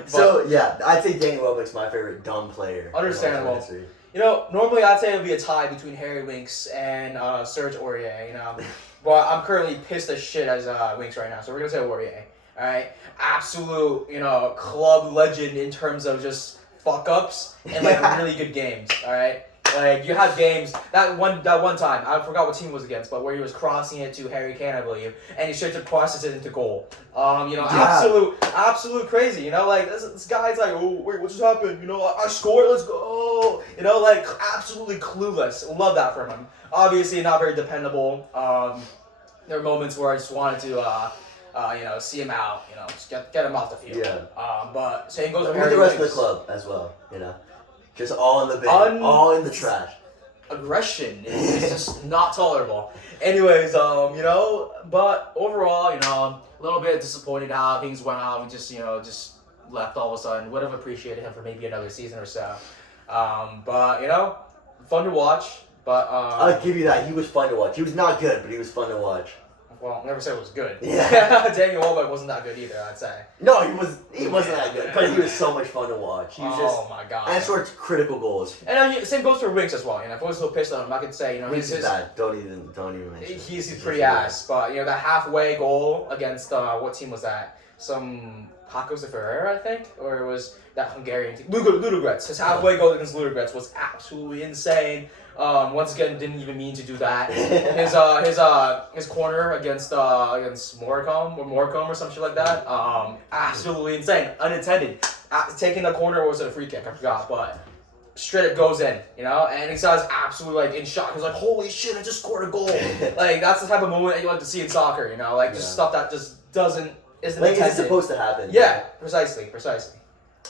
So yeah, I'd say Danny Welbeck's my favorite dumb player. Understandable. You know, normally I'd say it would be a tie between Harry Winks and Serge Aurier, you know. But I'm currently pissed as shit as Winks right now, so we're going to say Aurier. Alright? Absolute, you know, club legend in terms of just fuck-ups and, like, really good games, alright? Like, you have games, that one time, I forgot what team it was against, but where he was crossing it to Harry Kane, I believe, and he straight to process it into goal. You know, absolute crazy, you know, like, this guy's like, oh, wait, what just happened? You know, I scored, let's go. You know, like, absolutely clueless. Love that from him. Obviously, not very dependable. There are moments where I just wanted to, you know, see him out, you know, just get him off the field. Yeah. But same goes with the rest of the club as well, you know. Just all in the bin, all in the trash. Aggression is just not tolerable. Anyways, you know, but overall, you know, a little bit disappointed how things went out. We just, you know, just left all of a sudden. Would have appreciated him for maybe another season or so. But, you know, fun to watch. But I'll give you that. He was fun to watch. He was not good, but he was fun to watch. Well, never said it was good. Yeah. Daniel Welbeck wasn't that good either, I'd say. No, he wasn't that good, but he was so much fun to watch. He was oh my god. And scored critical goals. And same goes for Winks as well. You know, if I was so pissed at him, I could say, you know, Winks is bad. Don't even mention. He's pretty ass. But you know, that halfway goal against what team was that? Some Pacos de Ferreira, I think, or it was that Hungarian team. Ludogorets. His halfway goal against Ludogorets was absolutely insane. Once again, didn't even mean to do that. His corner against Morecambe or some shit like that. Absolutely insane, unintended. Taking the corner, or was it a free kick? I forgot, but straight it goes in, you know. And he's absolutely like in shock. He's like, "Holy shit! I just scored a goal!" Like that's the type of moment that you like to see in soccer, you know, like just stuff that just isn't like intended. it's supposed to happen. Yeah, precisely.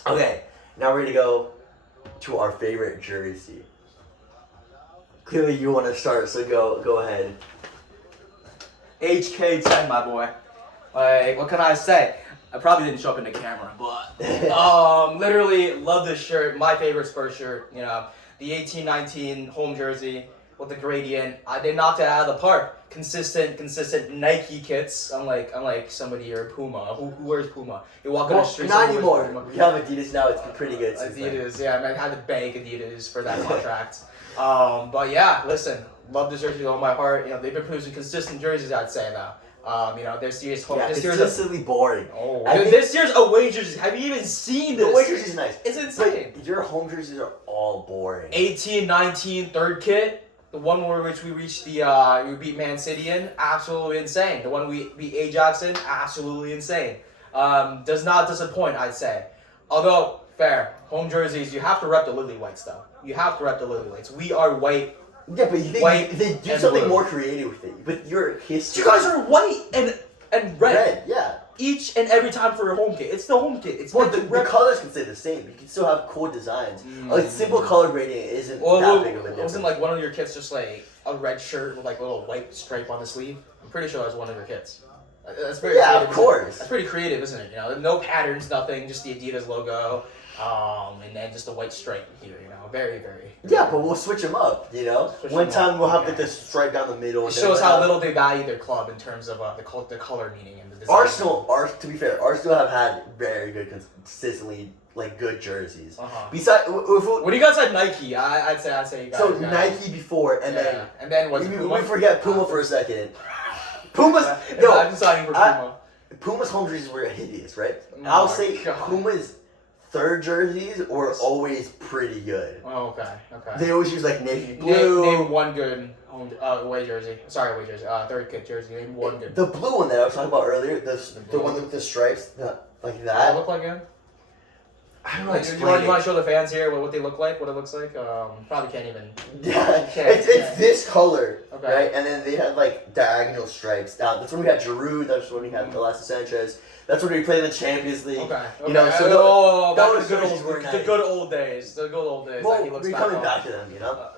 Okay, now we're gonna go to our favorite jersey. Clearly, you want to start, so go ahead. HK10, my boy. Like, what can I say? I probably didn't show up in the camera, but literally love this shirt. My favorite Spurs shirt. You know, the 18-19 home jersey with the gradient. They knocked it out of the park. Consistent Nike kits. Unlike somebody or Puma. Who wears Puma? You walk on the street. Not anymore. We have Adidas now. It's pretty good. Adidas, yeah. I had to beg Adidas for that contract. But yeah, listen, love this jersey with all my heart. You know, they've been producing consistent jerseys, I'd say though. You know, this year's home. Yeah, this it's consistently boring. This year's away jerseys. Have you even seen this? The away jersey is nice. It's insane. But your home jerseys are all boring. 18-19 third kit. The one where which we reached we beat Man City in, absolutely insane. The one we beat Ajax in, absolutely insane. Does not disappoint, I'd say. Although, fair, home jerseys, you have to rep the lily whites though. You have to rep the lily whites. We are white. Yeah, but they do something more creative with it. With your history. You guys are white and red. Yeah. Each and every time for your home kit. It's the home kit. It's the colors can stay the same. You can still have cool designs. Like simple color grading isn't that big of a difference. Wasn't like one of your kits just like a red shirt with like a little white stripe on the sleeve? I'm pretty sure that was one of your kits. That's very creative, of course. That's pretty creative, isn't it? You know, no patterns, nothing, just the Adidas logo, and then just a white stripe here. You know, very, very. Yeah, but we'll switch them up. You know, one time we'll have like this stripe down the middle. It shows how little they value their club in terms of the color meaning and the design. To be fair, Arsenal have had very good, consistently like good jerseys. Besides, what do you guys at Nike? I'd say you guys. So Nike before, and then what's Puma? We forget Puma for a second. Puma's I'm deciding for Puma. Puma's home jerseys were hideous, right? I'll say Puma's third jerseys were always pretty good. Oh, okay. They always use like navy blue. Name one good home away jersey. Sorry, away jersey. Third kit jersey. Name one good. The blue one that I was talking about earlier, the one with the stripes, like that. What does it look like again? I don't know. Like, Explain you want to show the fans here what they look like? What it looks like? Probably can't even. Yeah, it's this color, Okay. right? And then they had like diagonal stripes. That's when we had Giroud. That's when we had Alexis Sanchez. That's when we played in the Champions League. Okay. You know, so that was the good jerseys were old, nice. the good old days. The good old days. Well, that he looks we're back coming on. back to them, you know.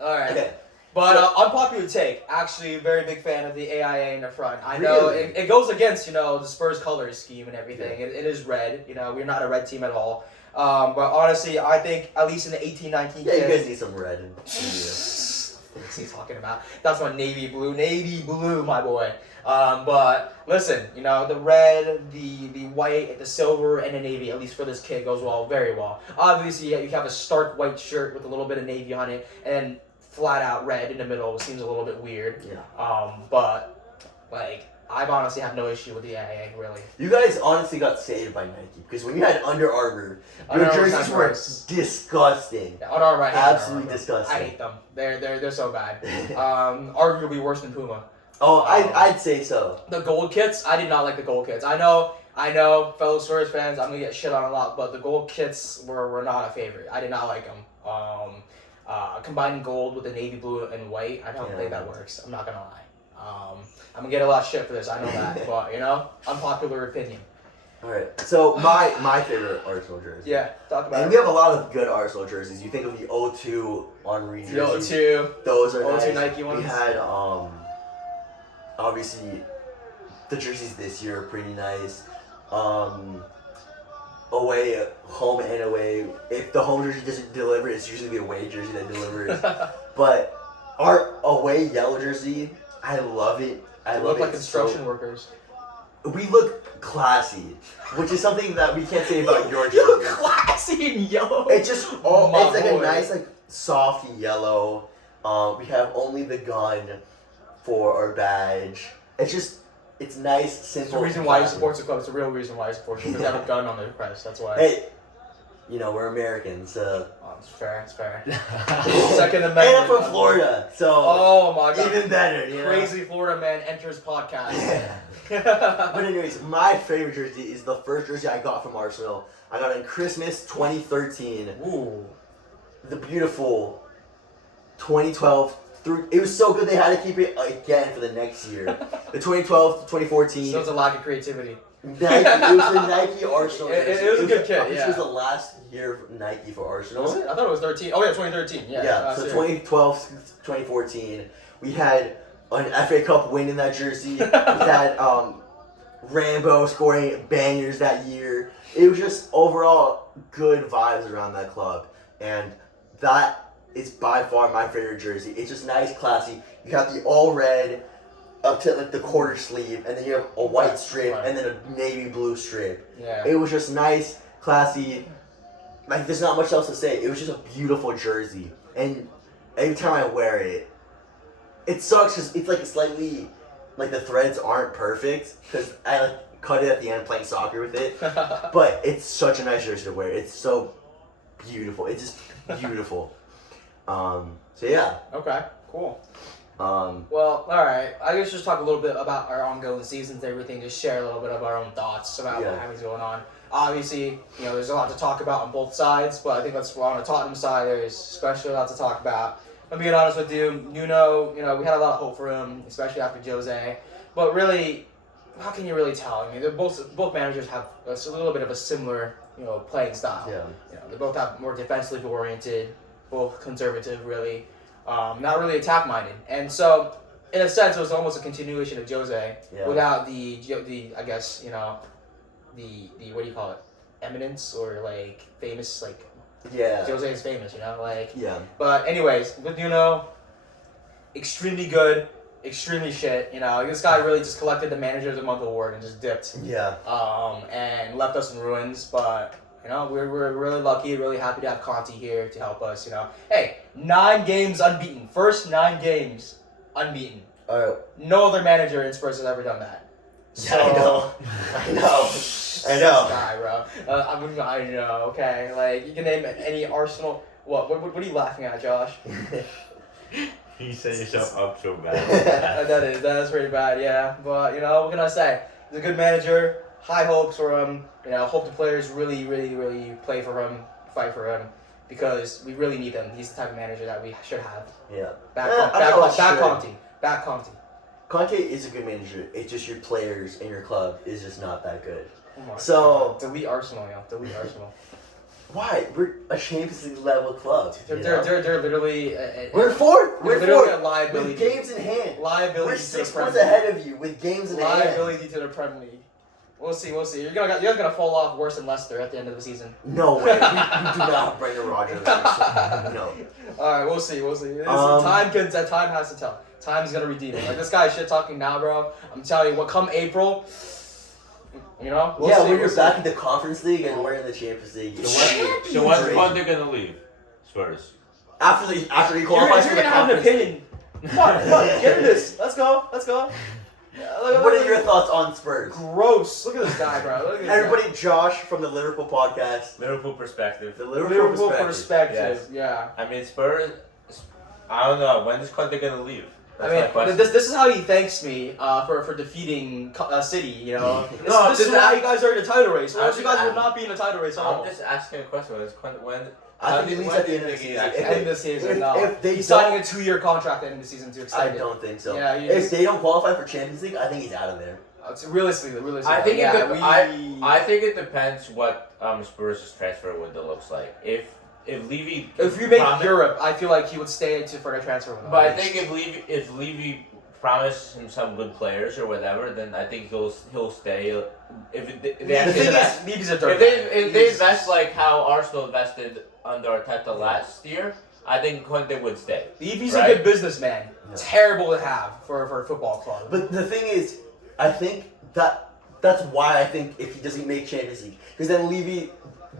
All right. Okay. But unpopular take. Actually, a very big fan of the AIA in the front. I know Really? it goes against the Spurs color scheme and everything. Yeah. It is red. We're not a red team at all. But honestly, I think at least in the 18-19 Yeah, you guys need some red in you. What's he talking about? That's my navy blue, my boy. But listen, the red, the white, the silver, and the navy, at least for this kid, goes very well. Obviously, you have a stark white shirt with a little bit of navy on it, and flat out red in the middle seems a little bit weird. Yeah. But like, I honestly have no issue with the AA, really. You guys honestly got saved by Nike because when you had Under Armour, Under your Armour's jerseys not were gross. disgusting. Yeah, Under Armour, I hate Under Absolutely Armour. disgusting. I hate them. They're so bad. Arguably worse than Puma. Oh, I'd say so. The gold kits, I did not like the gold kits. I know, fellow Spurs fans, I'm gonna get shit on a lot, but the gold kits were not a favorite. I did not like them. Combining gold with the navy blue and white, I don't think that works. I'm not gonna lie. I'm gonna get a lot of shit for this. I know that, but unpopular opinion. All right. So my favorite Arsenal jersey. Yeah, talk about And it. we have a lot of good Arsenal jerseys. You think of the 02 Henry jerseys. The 02. Those are 02 nice. Nike ones. We had obviously the jerseys this year are pretty nice. Away, home and away. If the home jersey doesn't deliver, it's usually the away jersey that delivers. But our away yellow jersey, I love it. I They love look it. like construction workers. We look classy, which is something that we can't say about your You look jersey. classy in yellow. It's just it's My like boy. a nice soft yellow. We have only the gun for our badge. It's nice, simple. It's the reason why he supports the club. It's the real reason why he supports it. Because they have a gun on their crest. That's why. Hey, we're Americans, so. Oh, it's fair. It's fair. And Second Amendment. I'm from Florida, so. Oh my god. Even better, Crazy Florida man enters podcast. But anyways, my favorite jersey is the first jersey I got from Arsenal. I got it in Christmas 2013. Ooh. The beautiful 2012 through. It was so good they had to keep it again for the next year. The 2012 to 2014. Shows a lack of creativity. Nike. It was the Nike Arsenal jersey. It was a good kit, This was the last year of Nike for Arsenal. Was it? I thought it was 13. Oh yeah, 2013. Yeah. Yeah. So 2012 to 2014, we had an FA Cup win in that jersey. We had Rambo scoring bangers that year. It was just overall good vibes around that club, and that is by far my favorite jersey. It's just nice, classy. You have the all red up to the quarter sleeve, and then you have a white strip, and then a navy blue strip. Yeah. It was just nice, classy. There's not much else to say. It was just a beautiful jersey, and every time I wear it, it sucks because it's slightly the threads aren't perfect because I cut it at the end playing soccer with it. But it's such a nice jersey to wear. It's so beautiful. It's just beautiful. So yeah. Okay. Cool. Um, Well, all right. I guess just talk a little bit about our ongoing seasons and everything. Just share a little bit of our own thoughts about what's going on. Obviously, there's a lot to talk about on both sides, but I think that's on the Tottenham side. There's especially a lot to talk about. I'm being honest with you. Nuno, we had a lot of hope for him, especially after Jose. But really, how can you really tell? I mean, they're both managers have a little bit of a similar, playing style. Yeah. They both have more defensively oriented, both conservative, really. Not really attack minded, and so in a sense, it was almost a continuation of Jose without the I guess the what do you call it, eminence or famous Jose is famous, Yeah. But anyways, with Nuno, extremely good, extremely shit. This guy really just collected the Manager of the Month award and just dipped. Yeah. And left us in ruins, but. We're really lucky, really happy to have Conte here to help us, Hey, 9 games unbeaten. First 9 games unbeaten. No other manager in Spurs has ever done that. Yeah, I know. I know. This guy, bro. I know, okay. You can name any Arsenal... What are you laughing at, Josh? You set yourself up so bad. That is pretty bad, yeah. But, what can I say? He's a good manager. high hopes for him. You know, hope the players really, really, really play for him, fight for him, because we really need him. He's the type of manager that we should have. Yeah. Back Conte. Conte is a good manager. It's just your players and your club is just not that good. Oh my So God. Delete Arsenal, yo. Delete Arsenal. why? We're a Champions League level club. They're literally. We're fourth. They're We're literally fourth. a liability. With games in hand. Liability We're to 6 the Premier points League. ahead of you with games in hand. Liability to the Premier League. We'll see. You're gonna fall off worse than Leicester at the end of the season. No way. We do not have Brendan Rodgers. No. All right, we'll see. Time has to tell. Time's gonna redeem it. Like this guy shit talking now, bro. I'm telling you, what come April, you know. When you're back in the Conference League and we're in the Champions League. So when's Conte gonna leave Spurs? After he You're qualifies for the gonna have an Conference League. opinion. Come on, get in this. Let's go. What are your thoughts on Spurs? Gross. Look at this guy, bro. Look at this Everybody, Josh from the Liverpool podcast. Liverpool perspective. The guy. Liverpool perspective. Yes. Yeah. I mean, Spurs. I don't know. When is Conte gonna leave? That's my I mean, question. this is how he thanks me for defeating City. You know, No, this is just why ask- you guys are in the title race. Or I'm else you guys just would not be in the title race at all. I'm just asking a question. When? I think he leaves at the end of the season. End of the season, If no. they He's don't- signing a 2-year contract at the end of the season to I extend it. don't think so. Yeah, if they don't qualify for Champions League, I think he's out of there. It's realistically. I think yeah, I think it depends what Spurs' transfer window looks like. If Levy, If you make Europe, I feel like he would stay for the transfer window. but I think if Levy promised him some good players or whatever, then I think he'll stay. If they actually invest, Levy's a dirt. if they invest like how Arsenal invested under Arteta last year, I think Conte would stay. Levy's right? a good businessman. Yeah. Terrible to have for a football club. But the thing is, I think that's why I think if he doesn't make Champions League, because then Levy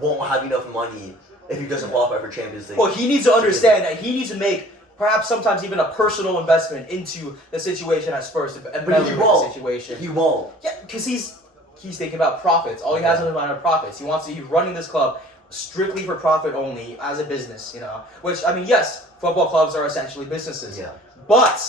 won't have enough money if he doesn't qualify for Champions League. Well, he needs to understand that he needs to make perhaps sometimes even a personal investment into the situation at Spurs to But he ameliorate the won't. situation. He won't. Yeah, because he's thinking about profits. All he has in his mind are profits. He's running this club strictly for profit only as a business, you know. Which I mean, yes, football clubs are essentially businesses. Yeah. But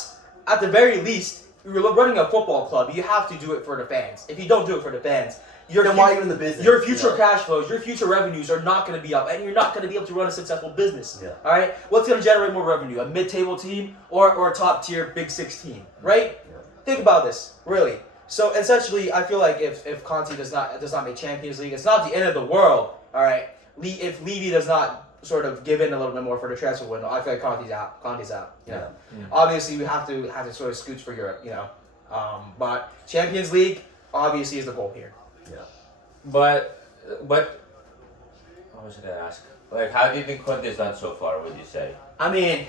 at the very least, you're running a football club. You have to do it for the fans. If you don't do it for the fans, Then why are you in the business? your future you know? cash flows, your future revenues are not going to be up, and you're not going to be able to run a successful business. Yeah. All right. What's going to generate more revenue? A mid-table team or a top-tier Big Six team? Right. Yeah. Think about this, really. So essentially, I feel like if Conte does not make Champions League, it's not the end of the world. All right. If Levy does not sort of give in a little bit more for the transfer window, I feel like Conte's out. You know? Yeah. Obviously, we have to sort of scooch for Europe. You know. But Champions League obviously is the goal here. Yeah. But what was I gonna ask? Like, how do you think Conte's done so far? Would you say? I mean,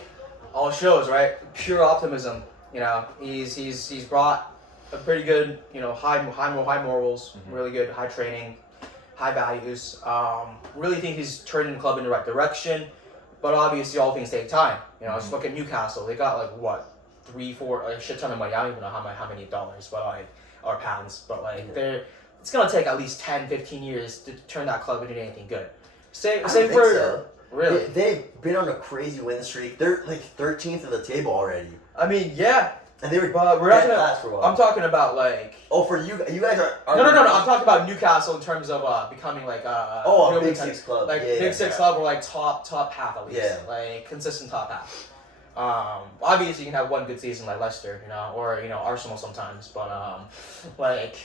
all shows, right? Pure optimism. You know, he's brought a pretty good, you know, high morals, really good, high training, high values. Really think he's turning the club in the right direction, but obviously all things take time. You know, just look at Newcastle. They got like what, 3-4, a shit ton of money. I don't even know how many dollars, but like, or pounds, but like it's gonna take at least 10-15 years to turn that club into anything good. Same I for think so. really. They've been on a crazy win streak. They're like 13th of the table already, I mean, yeah, and they were but we're not dead gonna. last for a while. I'm talking about like. Oh, for you guys are. No. I'm talking about Newcastle in terms of becoming like a real Big contender. Six club. Like Yeah, Big Six club or like top half at least. Yeah. Like consistent top half. Obviously you can have one good season like Leicester, you know, or you know Arsenal sometimes, but like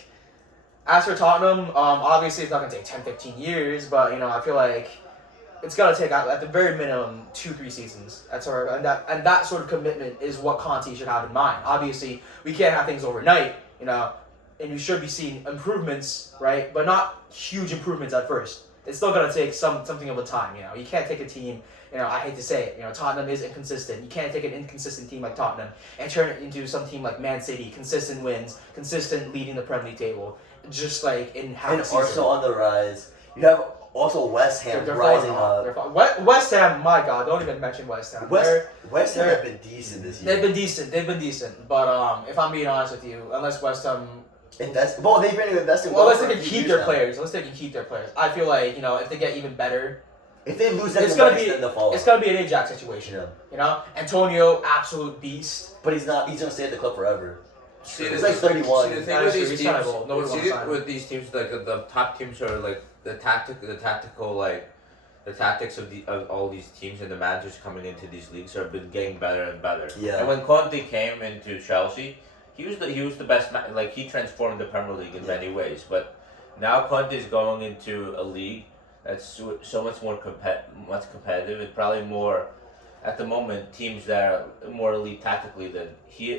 as for Tottenham, obviously it's not gonna take 10-15 years, but you know I feel like it's gonna take at the very minimum 2-3 seasons. That's and that sort of commitment is what Conte should have in mind. Obviously we can't have things overnight, you know, and you should be seeing improvements, right? But not huge improvements at first. It's still gonna take something of a time, you know. You can't take a team, you know, I hate to say it, you know, Tottenham is inconsistent. You can't take an inconsistent team like Tottenham and turn it into some team like Man City, consistent wins, consistent leading the Premier League table, just like in half And a season. Arsenal on the rise. You have also West Ham They're rising falling up. off. West Ham, my God, don't even mention West Ham. West Ham they're- have been decent this year. They've been decent. But if I'm being honest with you, unless West Ham, They've been investing. unless for they a can few keep years their now. players, I feel like, you know, if they get even better, If they lose it's that gonna match, be then they'll fall. it's gonna be an Ajax situation. Yeah. You know, Antonio, absolute beast. But he's not. He's gonna stay at the club forever. See, It's like 31. See, the thing That's with true, these he's teams, kind of old. Nobody wants to sign him. with these teams, like the top teams are like the tactical like the tactics of all these teams and the managers coming into these leagues have been getting better and better. Yeah. And when Conte came into Chelsea, he was the best. Like he transformed the Premier League in many ways. But now Conte is going into a league that's so much more much competitive. It's probably more. At the moment, teams that are more elite tactically than he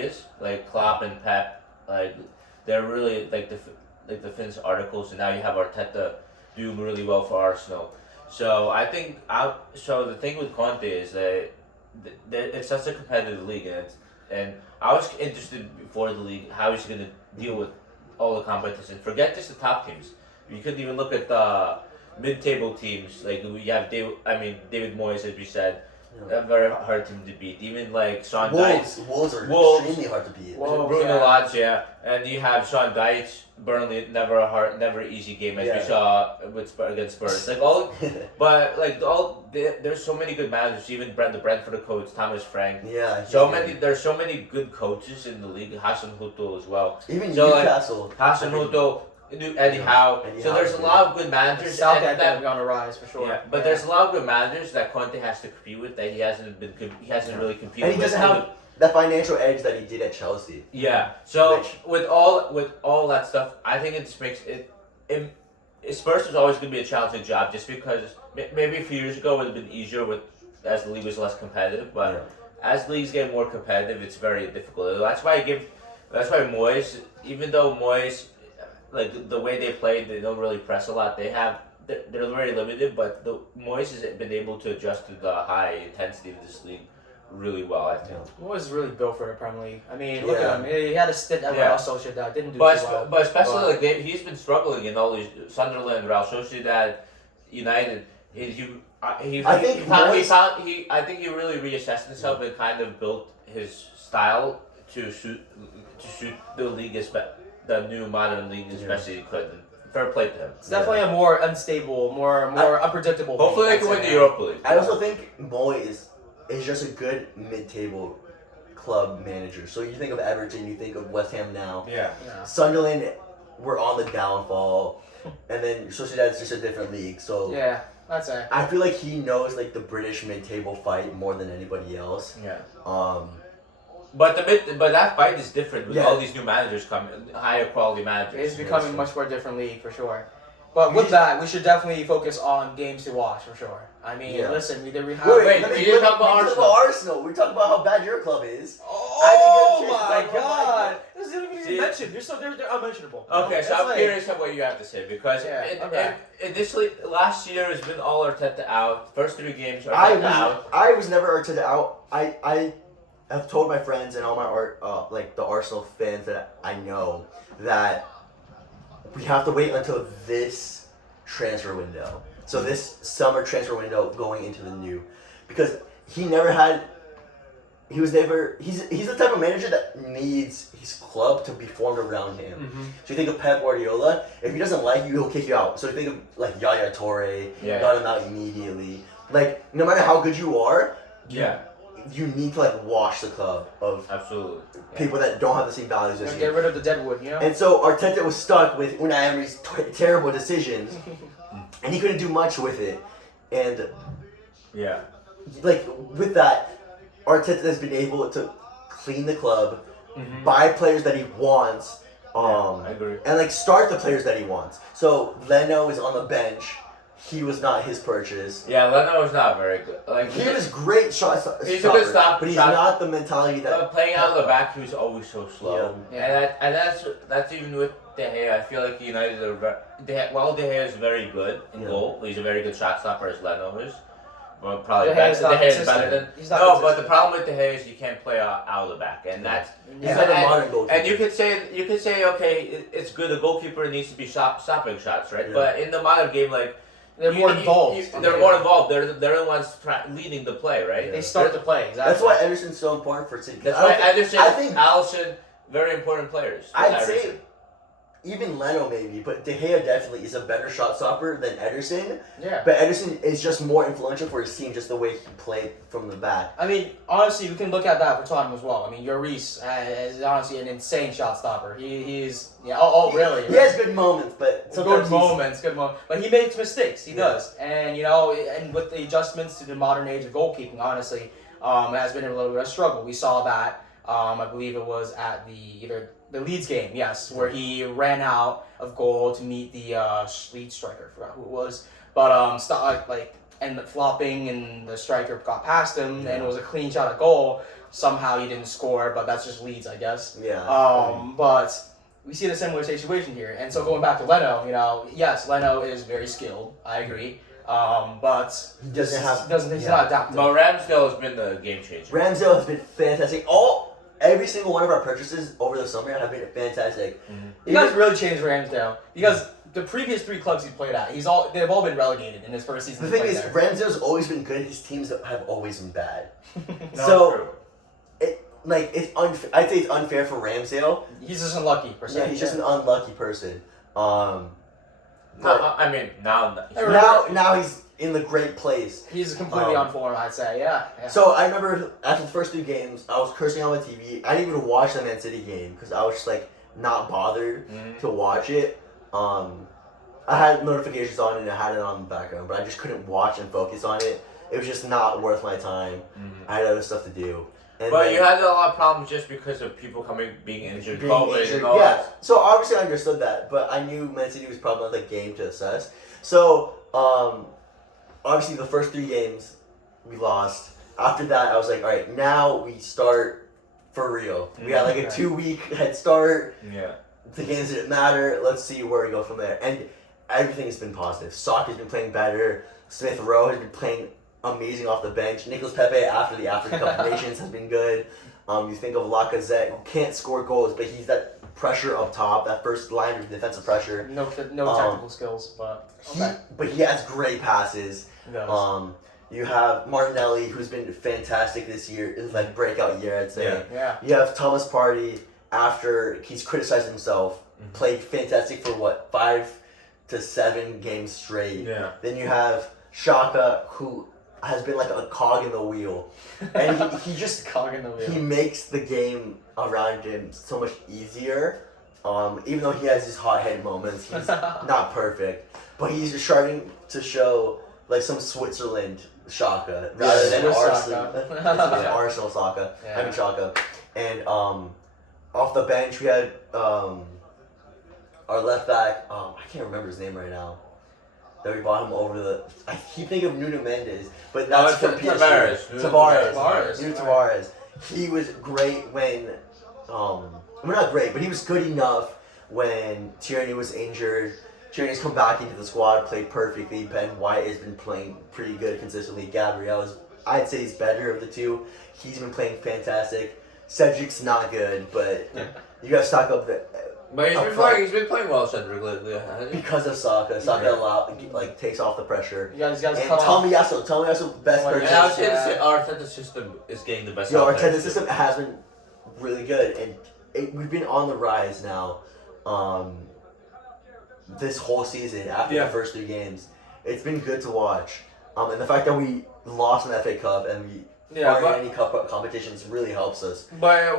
is, like Klopp and Pep, like they're really like the Finns articles, and now you have Arteta doing really well for Arsenal. So I think so the thing with Conte is that it's such a competitive league, and I was interested before the league how he's going to deal with all the competition. Forget just the top teams. You could even look at the mid-table teams, like we have David Moyes, as we said, a very hard team to beat. Even like Sean Dyche, Wolves are extremely hard to beat. Bruno Lage, and you have Sean Dyche, Burnley, never easy game as we saw against Spurs. Like there's so many good managers. Even the Brentford coach Thomas Frank. Yeah. There's so many good coaches in the league. Hassan Hutel as well. Even Newcastle. Hassan Hutel. Eddie Howe. So there's a lot of good managers. Southgate have gone to rise for sure. Yeah, but there's a lot of good managers that Conte has to compete with that he hasn't really competed And he doesn't have that financial edge that he did at Chelsea. Yeah. So with all that stuff, I think it just makes it Spurs is always going to be a challenging job just because maybe a few years ago it would have been easier as the league was less competitive, but as leagues get more competitive, it's very difficult. That's why Moyes, even though Moyes, like the way they play, they don't really press a lot. They're very limited, but Moyes has been able to adjust to the high intensity of this league really well, I think. Moyes is really built for the Premier League. I mean, look at him. He had a stint at Real Sociedad, didn't do too well. But especially he's been struggling in all these Sunderland, Real Sociedad, United. I think he really reassessed himself and kind of built his style to suit the league the new modern league especially could. Fair play to him. It's definitely a more unstable, more unpredictable. Hopefully they can win the Europa League. I also think Moyes is just a good mid-table club manager. So you think of Everton, you think of West Ham now. Yeah. Sunderland were on the downfall, and then Sociedad's just a different league. So yeah, that's it. I feel like he knows like the British mid-table fight more than anybody else. Yeah. But that fight is different with all these new managers coming, higher quality managers. It's becoming a much more different league for sure. But with that, we should definitely focus on games to watch for sure. I mean, listen, we didn't have. Wait, we didn't talk about Arsenal. We talked about how bad your club is. Oh my God! This isn't even mentioned. They're unmentionable. Okay, so I'm curious about what you have to say because initially last year has been all Arteta out. First 3 games Arteta out. I was never Arteta out. I have told my friends and all my like the Arsenal fans that I know that we have to wait until this transfer window. So this summer transfer window going into the new, because he's the type of manager that needs his club to be formed around him. Mm-hmm. So you think of Pep Guardiola, if he doesn't like you, he'll kick you out. So you think of like Yaya Toure, got him out immediately. Like no matter how good you are, you need to like wash the club of people that don't have the same values as you. Get rid of the deadwood, you know. And so Arteta was stuck with Unai Emery's terrible decisions, and he couldn't do much with it. And like with that, Arteta has been able to clean the club, buy players that he wants, I agree. and like start the players that he wants. So Leno is on the bench. He was not his purchase. Yeah, Leno was not very good. Like he was great shot. He's a good stop, but he's not the mentality that playing out of the back. He was always so slow. Yeah. And that's even with De Gea. I feel like United are De Gea is very good in goal. He's a very good shot stopper as Leno is. Well, probably De Gea is better than. But the problem with De Gea is you can't play out of the back, and that's. He's not a modern goalkeeper. And you could say okay, it's good. The goalkeeper needs to be stopping shots, right? Yeah. But in the modern game, like. They're more involved. They're more involved. They're the ones leading the play, right? They start the play. Exactly. That's why Ederson's so important for City. That's why Ederson, Alisson, very important players. I'd say even Leno maybe, but De Gea definitely is a better shot stopper than Ederson. Yeah. But Ederson is just more influential for his team, just the way he played from the back. I mean, honestly, we can look at that for Tottenham as well. I mean, Lloris is honestly an insane shot stopper. He's really? He has good moments, but sometimes good moments. But he makes mistakes. He does, and and with the adjustments to the modern age of goalkeeping, honestly, it has been a little bit of a struggle. We saw that. I believe it was at either the Leeds game, yes, where he ran out of goal to meet the Leeds striker. I forgot who it was, but ended up flopping, and the striker got past him, and it was a clean shot at goal. Somehow he didn't score, but that's just Leeds, I guess. Yeah. But we see a similar situation here, and so going back to Leno, yes, Leno is very skilled. I agree. But he's not adaptive. But Ramsdale has been the game changer. Ramsdale has been fantastic. Every single one of our purchases over the summer have been fantastic. Mm-hmm. You guys really changed Ramsdale because the previous 3 clubs he played at, they've all been relegated in his first season. The thing is, Ramsdale's always been good. His teams have always been bad. True. I'd say it's unfair for Ramsdale. He's just unlucky per se. Yeah, he's just an unlucky person. Now he's in the great place. He's completely on form, I'd say. Yeah. So I remember after the first 2 games, I was cursing on my TV. I didn't even watch the Man City game because I was just not bothered to watch it. I had notifications on and I had it on the background, but I just couldn't watch and focus on it. It was just not worth my time. I had other stuff to do. But you had a lot of problems just because of people being injured, COVID, and all yeah. that. So obviously I understood that, but I knew Man City was probably not the game to assess. So obviously the first 3 games we lost. After that, I was like, all right, now we start for real. We had a 2-week head start. Yeah. The games didn't matter. Let's see where we go from there. And everything has been positive. Saka's been playing better. Smith Rowe has been playing amazing off the bench. Nicolas Pepe after the African Cup of Nations has been good. You think of Lacazette, who can't score goals, but he's that pressure up top, that first line of defensive pressure. No technical skills, but okay. But he has great passes. He does. You have Martinelli, who's been fantastic this year. It's breakout year, I'd say. Yeah. You have Thomas Partey, after he's criticized himself, played fantastic for 5 to 7 games straight. Yeah. Then you have Xhaka, who has been like a cog in the wheel, and he just cog in the wheel. He makes the game around him so much easier. Even though he has his hot-headed moments, he's not perfect, but he's just starting to show some Switzerland Xhaka rather than Arsenal Xhaka. Yeah. I mean Xhaka. And off the bench we had our left back. I can't remember his name right now. That we bought him over I keep thinking of Nuno Mendes, but that's for PSG. Tavares. He was great when, not great, but he was good enough when Tierney was injured. Tierney's come back into the squad, played perfectly. Ben White has been playing pretty good consistently. Gabriel I'd say he's better of the 2. He's been playing fantastic. Cedric's not good, but you got to stock up the. But he's been playing well, Cedric, lately. Because of Saka. Saka takes off the pressure. You guys and Tomiyasu, best purchase. And I would say Arteta's system is getting the best. Arteta's system has been really good, and we've been on the rise now. This whole season, after the first 3 games, it's been good to watch. And the fact that we lost in the FA Cup and we aren't in any cup competitions really helps us. But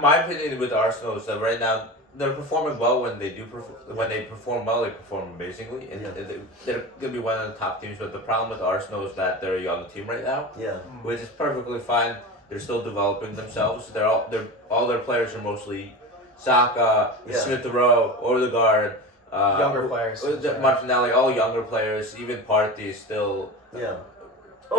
my opinion with Arsenal is that right now they're performing well when they perform well, they perform amazingly, and they're gonna be one of the top teams. But the problem with Arsenal is that they're a young team right now, which is perfectly fine. They're still developing themselves. All their players are mostly Saka, Smith Rowe, Odegaard, younger players, Martinelli, all younger players. Even Partey is still. Yeah.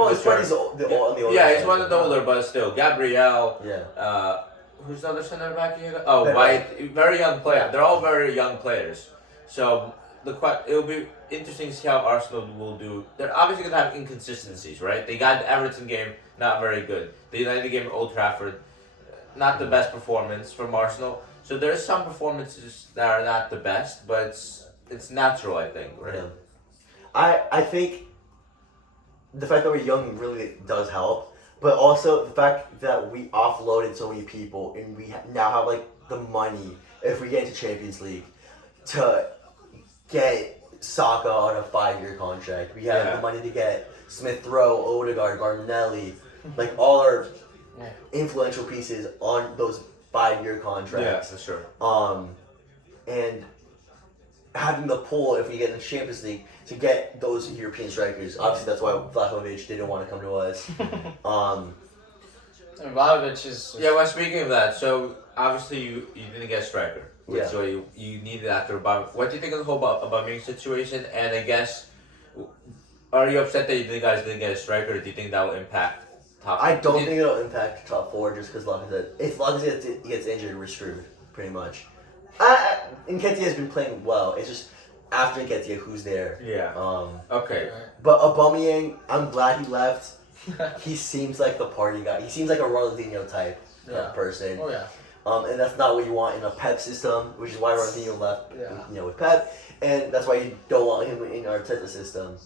His buddy's on the older. Yeah, he's one of the older, but still Gabriel. Yeah. Who's the other center back here? Oh, White, very young player. They're all very young players. So it'll be interesting to see how Arsenal will do. They're obviously gonna have inconsistencies, right? They got the Everton game, not very good. The United game at Old Trafford, not the best performance from Arsenal. So there's some performances that are not the best, but it's natural, I think, right? Yeah. I think the fact that we're young really does help. But also the fact that we offloaded so many people and we now have the money if we get into Champions League, to get Saka on a 5-year contract. We have the money to get Smith Rowe, Odegaard, Martinelli, like all our influential pieces on those 5-year contracts. Yeah, for sure. And having the pull, if we get in the Champions League, to get those European strikers. Obviously, that's why Vlahovic didn't want to come to us. And Vlahovic is. Yeah, well, speaking of that, so obviously you didn't get a striker. Yeah. So you needed after Aubameyang. What do you think of the whole Aubameyang situation? And I guess, are you upset that you guys didn't get a striker? Or do you think that will impact top? I don't think it'll impact top 4 just because if Lacazette gets injured, we're screwed, pretty much. Nketiah has been playing well. It's just after Nketiah, who's there. Yeah. Okay. But Aubameyang, I'm glad he left. He seems like the party guy. He seems like a Ronaldinho type of person. Oh yeah. And that's not what you want in a Pep system, which is why Ronaldinho left. With Pep, and that's why you don't want him in Arteta system,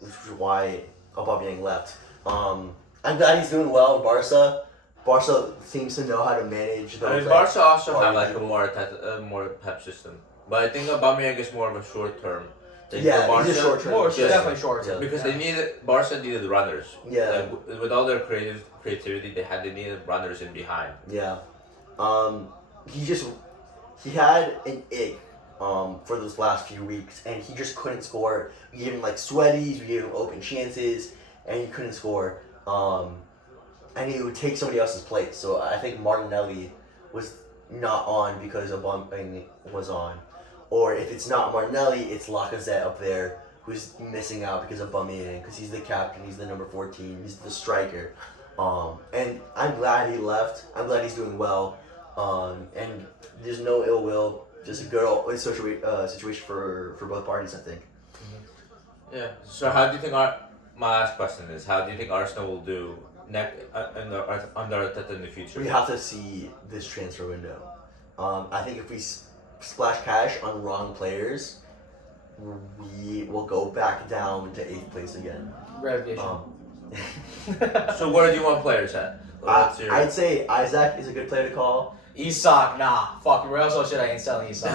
which is why Aubameyang left. I'm glad he's doing well in Barca. Barca seems to know how to manage those. Barca also have like a more Pep system, but I think Aubameyang is more of a short term. Yeah, he's a short term. Definitely short term. Because Barca needed runners. Yeah. Like, with all their creativity they needed runners in behind. Yeah. He had an ick for those last few weeks, and he just couldn't score. We gave him like sweaties, we gave him open chances, and he couldn't score. And he would take somebody else's place. So I think Martinelli was not on because Aubameyang was on. Or if it's not Martinelli, it's Lacazette up there who's missing out because of Aubameyang, because he's the captain, he's the number 14, he's the striker. And I'm glad he left. I'm glad he's doing well. And there's no ill will, just a good situation for both parties, I think. Yeah. So how do you think my last question is, how do you think Arsenal will do under Arteta in the future? We have to see this transfer window. I think if we splash cash on wrong players, we will go back down to 8th place again. Relegation. So where do you want players at? I'd say Isaac is a good player to call. Isak, nah. Fuck, where else should I ain't selling Isak?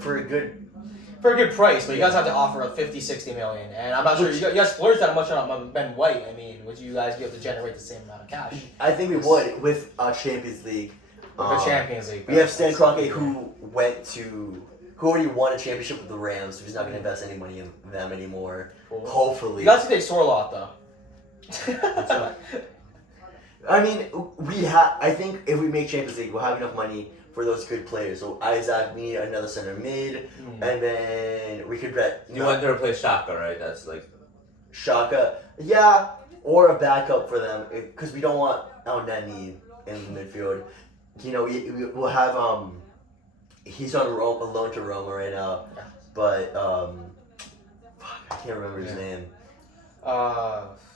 For a good price, but you guys have to offer a 50, 60 million. And I'm not sure you guys splurged that much on Ben White. I mean, would you guys be able to generate the same amount of cash? I think we would with Champions League. The Champions League. We have Stan Kroenke who already won a championship with the Rams, so he's not going to invest any money in them anymore. Cool. Hopefully. You guys take sore lot though. I mean, I think if we make Champions League, we'll have enough money for those good players. So Isaac, we need another center mid, and then we could bet. You want to replace Xhaka, right? That's like Xhaka, yeah, or a backup for them because we don't want El Neni in the midfield. We'll have he's on a loan to Roma right now, but I can't remember his name.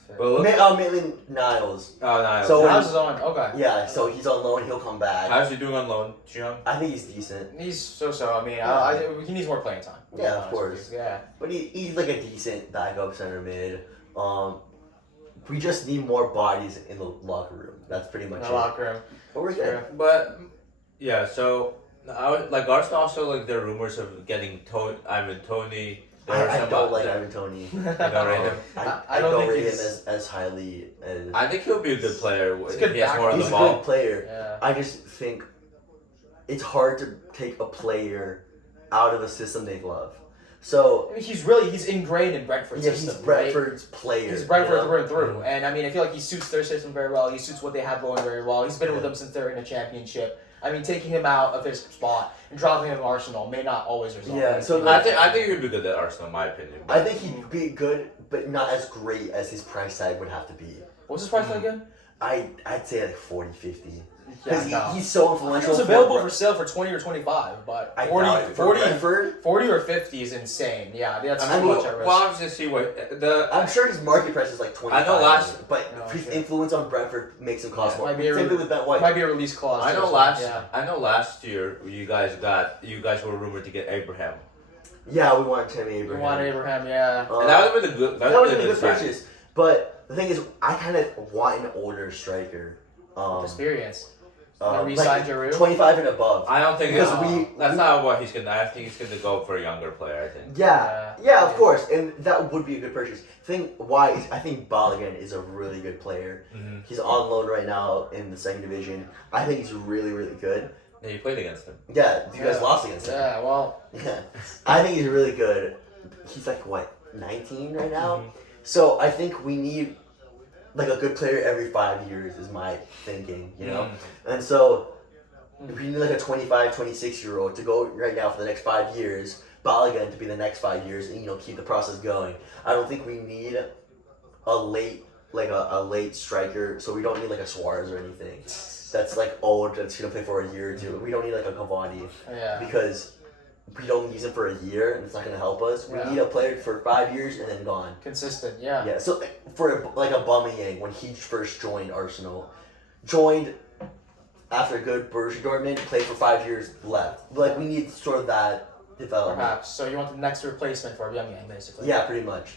Maitland Niles. Oh, Niles. So Niles is on. Okay. Yeah, so he's on loan. He'll come back. How's he doing on loan, Qihang? I think he's decent. He's so. I mean, he needs more playing time. Yeah, of course. Yeah. But he's like a decent backup center mid. We just need more bodies in the locker room. That's pretty much it. Locker room. But we're good. But yeah, so Arsenal also like there are rumors of getting Ivan Toney. I don't like Ivan Toney. I don't rate him as highly as. I think he'll be a good player. He's He has more on the a ball. good player. Yeah. I just think it's hard to take a player out of a system they love. So I mean, he's ingrained in Brentford's system. He's Brentford's player. He's Brentford through and through. And I mean, I feel like he suits their system very well. He suits what they have going very well. He's been with them since they're in a championship. I mean, taking him out of his spot and dropping him to Arsenal may not always result. Yeah, so I think he'd be good at Arsenal, in my opinion. I think he'd be good, but not as great as his price tag would have to be. What's his price tag again? I'd say like 40, 50. Yeah, Because he's so influential. It's available for sale for 20 or 25, but 40 or 50 is insane. Yeah, that's too much at risk. Well, I was just see what I'm sure his market price is like 25. I know but his influence on Brentford makes him cost more. Same thing with Ben White. Might be a release clause. I know last year you guys were rumored to get Abraham. Yeah, we wanted Tammy Abraham. We wanted Abraham, yeah. And that would have been a good. That would have been a good purchase. But the thing is, I kind of want an older striker. Experience. Re-sign Giroud? 25 and above. I don't think Because that's not what he's gonna. I think he's gonna go for a younger player. I think. Yeah, of course, and that would be a good purchase. I think Balogun is a really good player. Mm-hmm. He's on loan right now in the second division. I think he's really, really good. Yeah, you played against him. Yeah, you guys lost against him. Yeah, well. Yeah, I think he's really good. He's like what, 19 right now. Mm-hmm. So I think we need like a good player every 5 years is my thinking, you know. And so we need like a 25, 26-year-old to go right now for the next 5 years. Balogun to be the next 5 years, and keep the process going. I don't think we need a late striker, so we don't need like a Suarez or anything. That's like old. That's gonna play for a year or two. We don't need like a Cavani because we don't use him for a year, and it's not gonna help us. We need a player for 5 years and then gone. Consistent, yeah. Yeah. So for like a Aubameyang, when he first joined Arsenal, joined after a good Borussia Dortmund, played for 5 years, left. Like we need sort of that development. Perhaps. So you want the next replacement for Aubameyang, basically. Yeah, pretty much.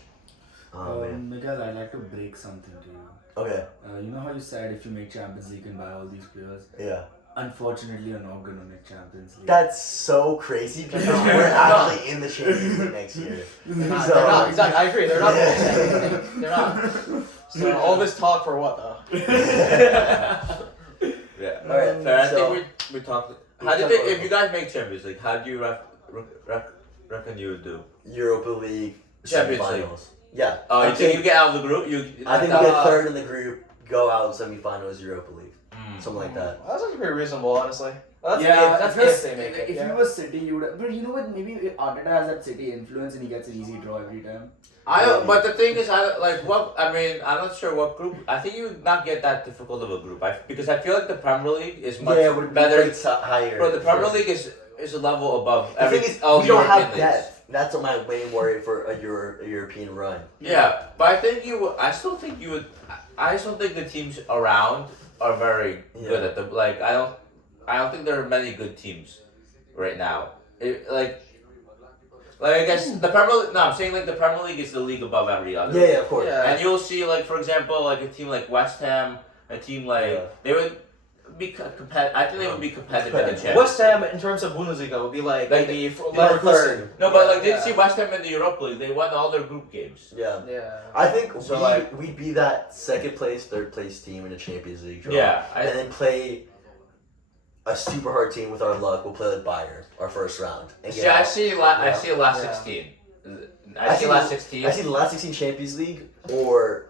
Oh man. Miguel, I'd like to break something to you. Okay. You know how you said if you make Champions League and buy all these players? Yeah. Unfortunately, you're not gonna make Champions League. That's so crazy because we're actually in the Champions League next year. They're not. Exactly. I agree. They're not. They're not. So all this talk for what though? Yeah. All right. Fair. I So, think we talked. How do you think if you guys make Champions League? How do you reckon you would do? Europa League Champions League. semifinals. Yeah. Oh, I you think you get out of the group? I think we get third in the group, go out semifinals, Europa League, something like that. That's actually pretty reasonable, honestly. That's That's if they make it. If you were City, you would. But you know what? Maybe Arteta has that City influence, and he gets an easy draw every time. But the thing is, I'm not sure what group. I think you would not get that difficult of a group. Because I feel like the Premier League is much better. Higher. Bro, the Premier League is a level above The thing is, all we don't European have leagues. depth. That's what my main worry for a European run. Yeah, but I think you would. I still think you would. I still think the teams around are very good at the. I don't think there are many good teams right now. I guess the Premier League. No, I'm saying the Premier League is the league above every other. Yeah, of course. Yeah. And you'll see, for example, a team like West Ham, a team they would be competitive. I think they would be competitive in the Champions. West Ham, in terms of Bundesliga, would be maybe third. No, but did you see West Ham in the Europa League? They won all their group games. Yeah. Yeah. I think So, we'd be that second place, third place team in a Champions League draw. Yeah, and then play a super hard team with our luck. We'll play with Bayern our first round. And get I out. see last 16. I see last 16. I see the last 16 Champions League or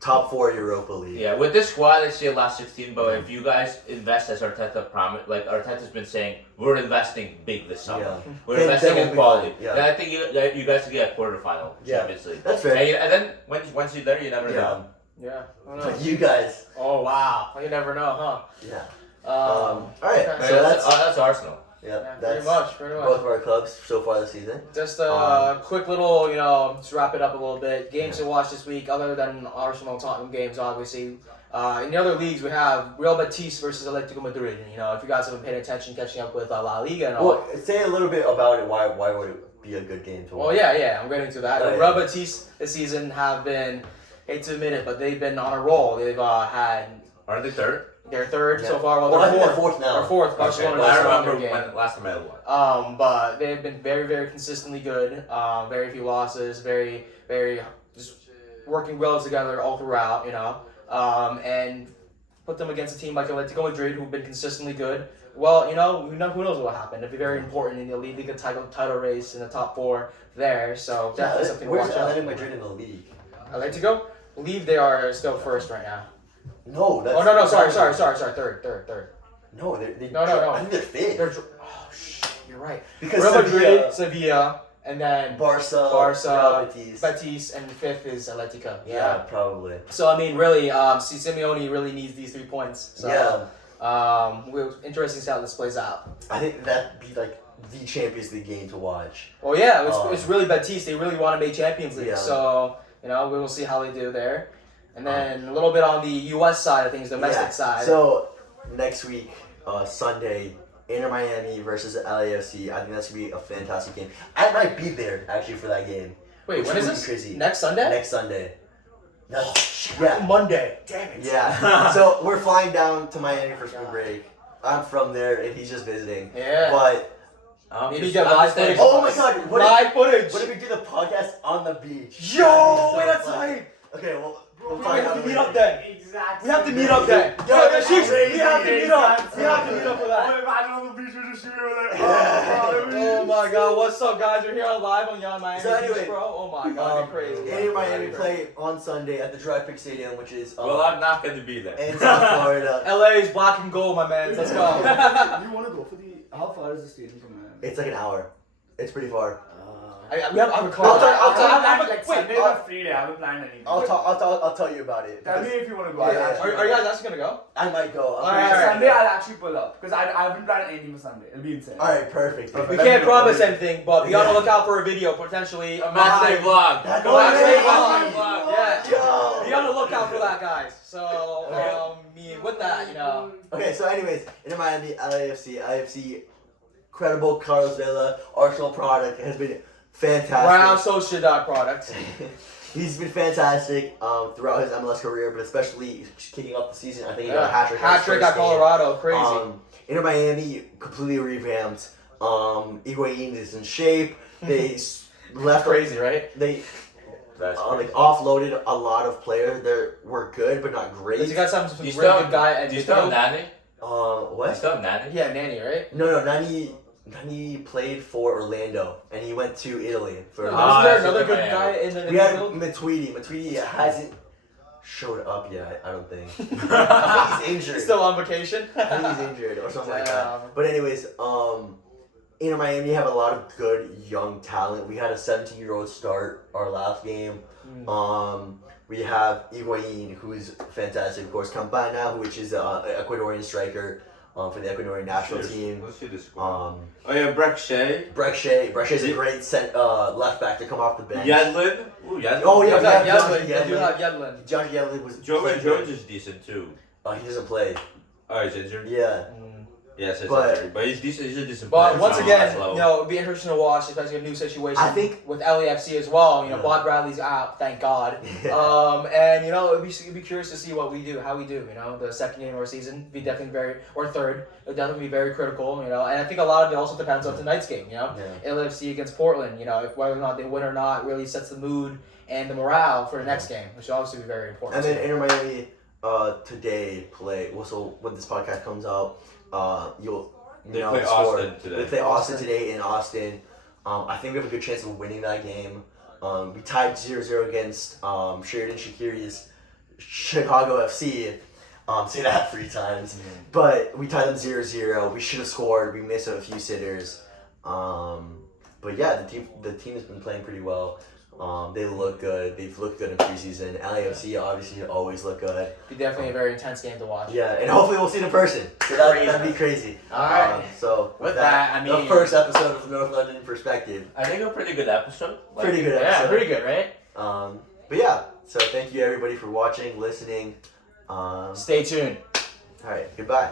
top 4 Europa League. Yeah, with this squad, I see a last 16. But if you guys invest as Arteta promised, Arteta's been saying, we're investing big this summer. Yeah. We're Then investing we'll in be quality. fine, yeah. Then I think you guys will get a quarterfinal Champions League. That's fair. And then once you're there, you never know. Yeah. I don't know. But you guys. Oh wow. You never know, huh? Yeah. All right. okay. So That's Arsenal. Yeah. pretty That's much. both of our clubs so far this season. Just a quick little, just wrap it up a little bit. Games to watch this week, other than Arsenal Tottenham games, obviously. In the other leagues, we have Real Betis versus Atletico Madrid. If you guys haven't paid attention, catching up with La Liga and all. Well, say a little bit about it. Why would it be a good game to watch? Well, yeah, I'm getting to that. Oh, yeah. Real Betis this season have been, hate to admit it, but they've been on a roll. They've had Aren't they third? their third so Yeah. far. Well, I they're think they're fourth. fourth now. They're fourth. Okay. Barcelona. I is still on remember their game. when last time I won. But they've been very, very consistently good. Very few losses. Very, very just working well together all throughout. And put them against a team like Atletico Madrid, who've been consistently good. Well, who knows what happened. It'd be very important in the Liga title race in the top 4 there. So definitely something to Where's watch out. Atletico Madrid in the league? Atletico, believe they are still first right now. No, that's. Oh no, sorry, third. No, they. No. I think they're fifth. Oh shit, you're right. Because Real Madrid, Sevilla, and then Barca, Real Betis. Betis, and 5th is Atletico. Yeah, probably. So really, Simeone really needs these 3 points. So, interesting to see how this plays out. I think that'd be the Champions League game to watch. Well, yeah, it's really Betis. They really want to make Champions League. Yeah. So we will see how they do there. And then a little bit on the U.S. side of things, domestic side. So next week, Sunday, Inter Miami versus LAFC. I think that's gonna be a fantastic game. I might be there actually for that game. Wait, which when is would be this? Crazy. Next Sunday? Next Sunday. Yeah. Monday. Damn it. Yeah. So we're flying down to Miami for spring break. I'm from there, and he's just visiting. Yeah. But Maybe get live footage. oh my God! Live footage. What if we do the podcast on the beach? Yo, wait, that's tight. Okay, well, we'll We find have out to meet later. up then. Exactly. We have to meet up then. Yo, Yo, that's Sheiks, crazy. we have to meet up. We have to meet up for that. Imagine on the beach we're just shooting over there. Oh my God, what's up, guys? We're here on live on Young Miami So anyway, Beach, bro. Oh my God, you're crazy. Inter Miami play on Sunday at the Drive Pick Stadium, which is Well, I'm not going to be there. in South Florida. LA is black and gold, my man. Let's go. You want to go for the? How far is the stadium from Miami? It's like an hour. It's pretty far. I have a car. I'll tell- Like Sunday is a free day. I haven't planned anything. I'll tell you about it. Tell me if you want to go. Yeah. Are you guys actually gonna go? I might go. Alright. Sunday I'll actually pull up because I haven't planned anything for Sunday. It'll be insane. All right, perfect. We can't promise anything, but be on the lookout for a video, potentially a Match day vlog. That's Go what match it day is. vlog. Yeah. Yo. Be on the lookout for that, guys. So, with that, Okay, so anyways, Inter Miami, LAFC, credible Carlos Vela, Arsenal product has been fantastic. Brown Sociedad product. He's been fantastic throughout his MLS career, but especially kicking off the season. I think he got a hat trick. Hat trick at Colorado, crazy. Inter Miami completely revamped. Higuain is in shape. They left Crazy, right? They That's like offloaded a lot of players. They were good, but not great. You got some Do really you still good guy at do you still have midfield. Nani? Do you What? still have Nani? Yeah, Nanny, right? No, Nani played for Orlando, and he went to Italy for. Isn't Ah, there that's another in good Miami. guy in the We had midfield? Matuidi. Matuidi hasn't showed up yet. I don't think. I think he's injured. He's still on vacation. I think he's injured or something like Damn. that. But anyways, Inter Miami have a lot of good young talent. We had a 17-year-old start our last game. We have Higuain, who's fantastic. Of course, Campana, which is an Ecuadorian striker for the Ecuadorian national team. Let's see the score. Um, Oh yeah, Breck Shea. Breccia's a great left back to come off the bench. Yedlin. Ooh, Yedlin. Oh, yeah, You got Yedlin. Yedlin. You do have Yedlin. Josh Yedlin was. Jovan played Jones good. is decent too. He doesn't play. Oh, he's injured? Yeah. Yes, it's But- injured. But he's decent. He's a decent But player. once He's again, not low. it'd be interesting to watch, especially a new situation. I think- with LAFC as well. Yeah. Bob Bradley's out, thank God. Yeah. And it'd be curious to see what we do, how we do. The second game of our season be definitely third. It'll definitely be very critical. And I think a lot of it also depends on tonight's game. LAFC against Portland. If whether or not they win or not really sets the mood and the morale for the next game, which will obviously be very important. And then Inter Miami today play. Well, so when this podcast comes out, you'll They know play the score. Austin today. They play Austin today in Austin. I think we have a good chance of winning that game. We tied 0-0 against Sheridan Shaqiri's Chicago FC. Say that 3 times. But we tied them 0-0. We should have scored. We missed a few sitters. But yeah, the team has been playing pretty well. They look good. They've looked good in preseason. LAFC obviously always look good. Be definitely a very intense game to watch. Yeah, and hopefully we'll see the person. So that'd be crazy. Alright. So With that, I mean- the first episode of North London Perspective. I think a pretty good episode. Pretty good Yeah, episode. pretty good, right? But yeah, so thank you everybody for watching, listening. Stay tuned. All right, goodbye.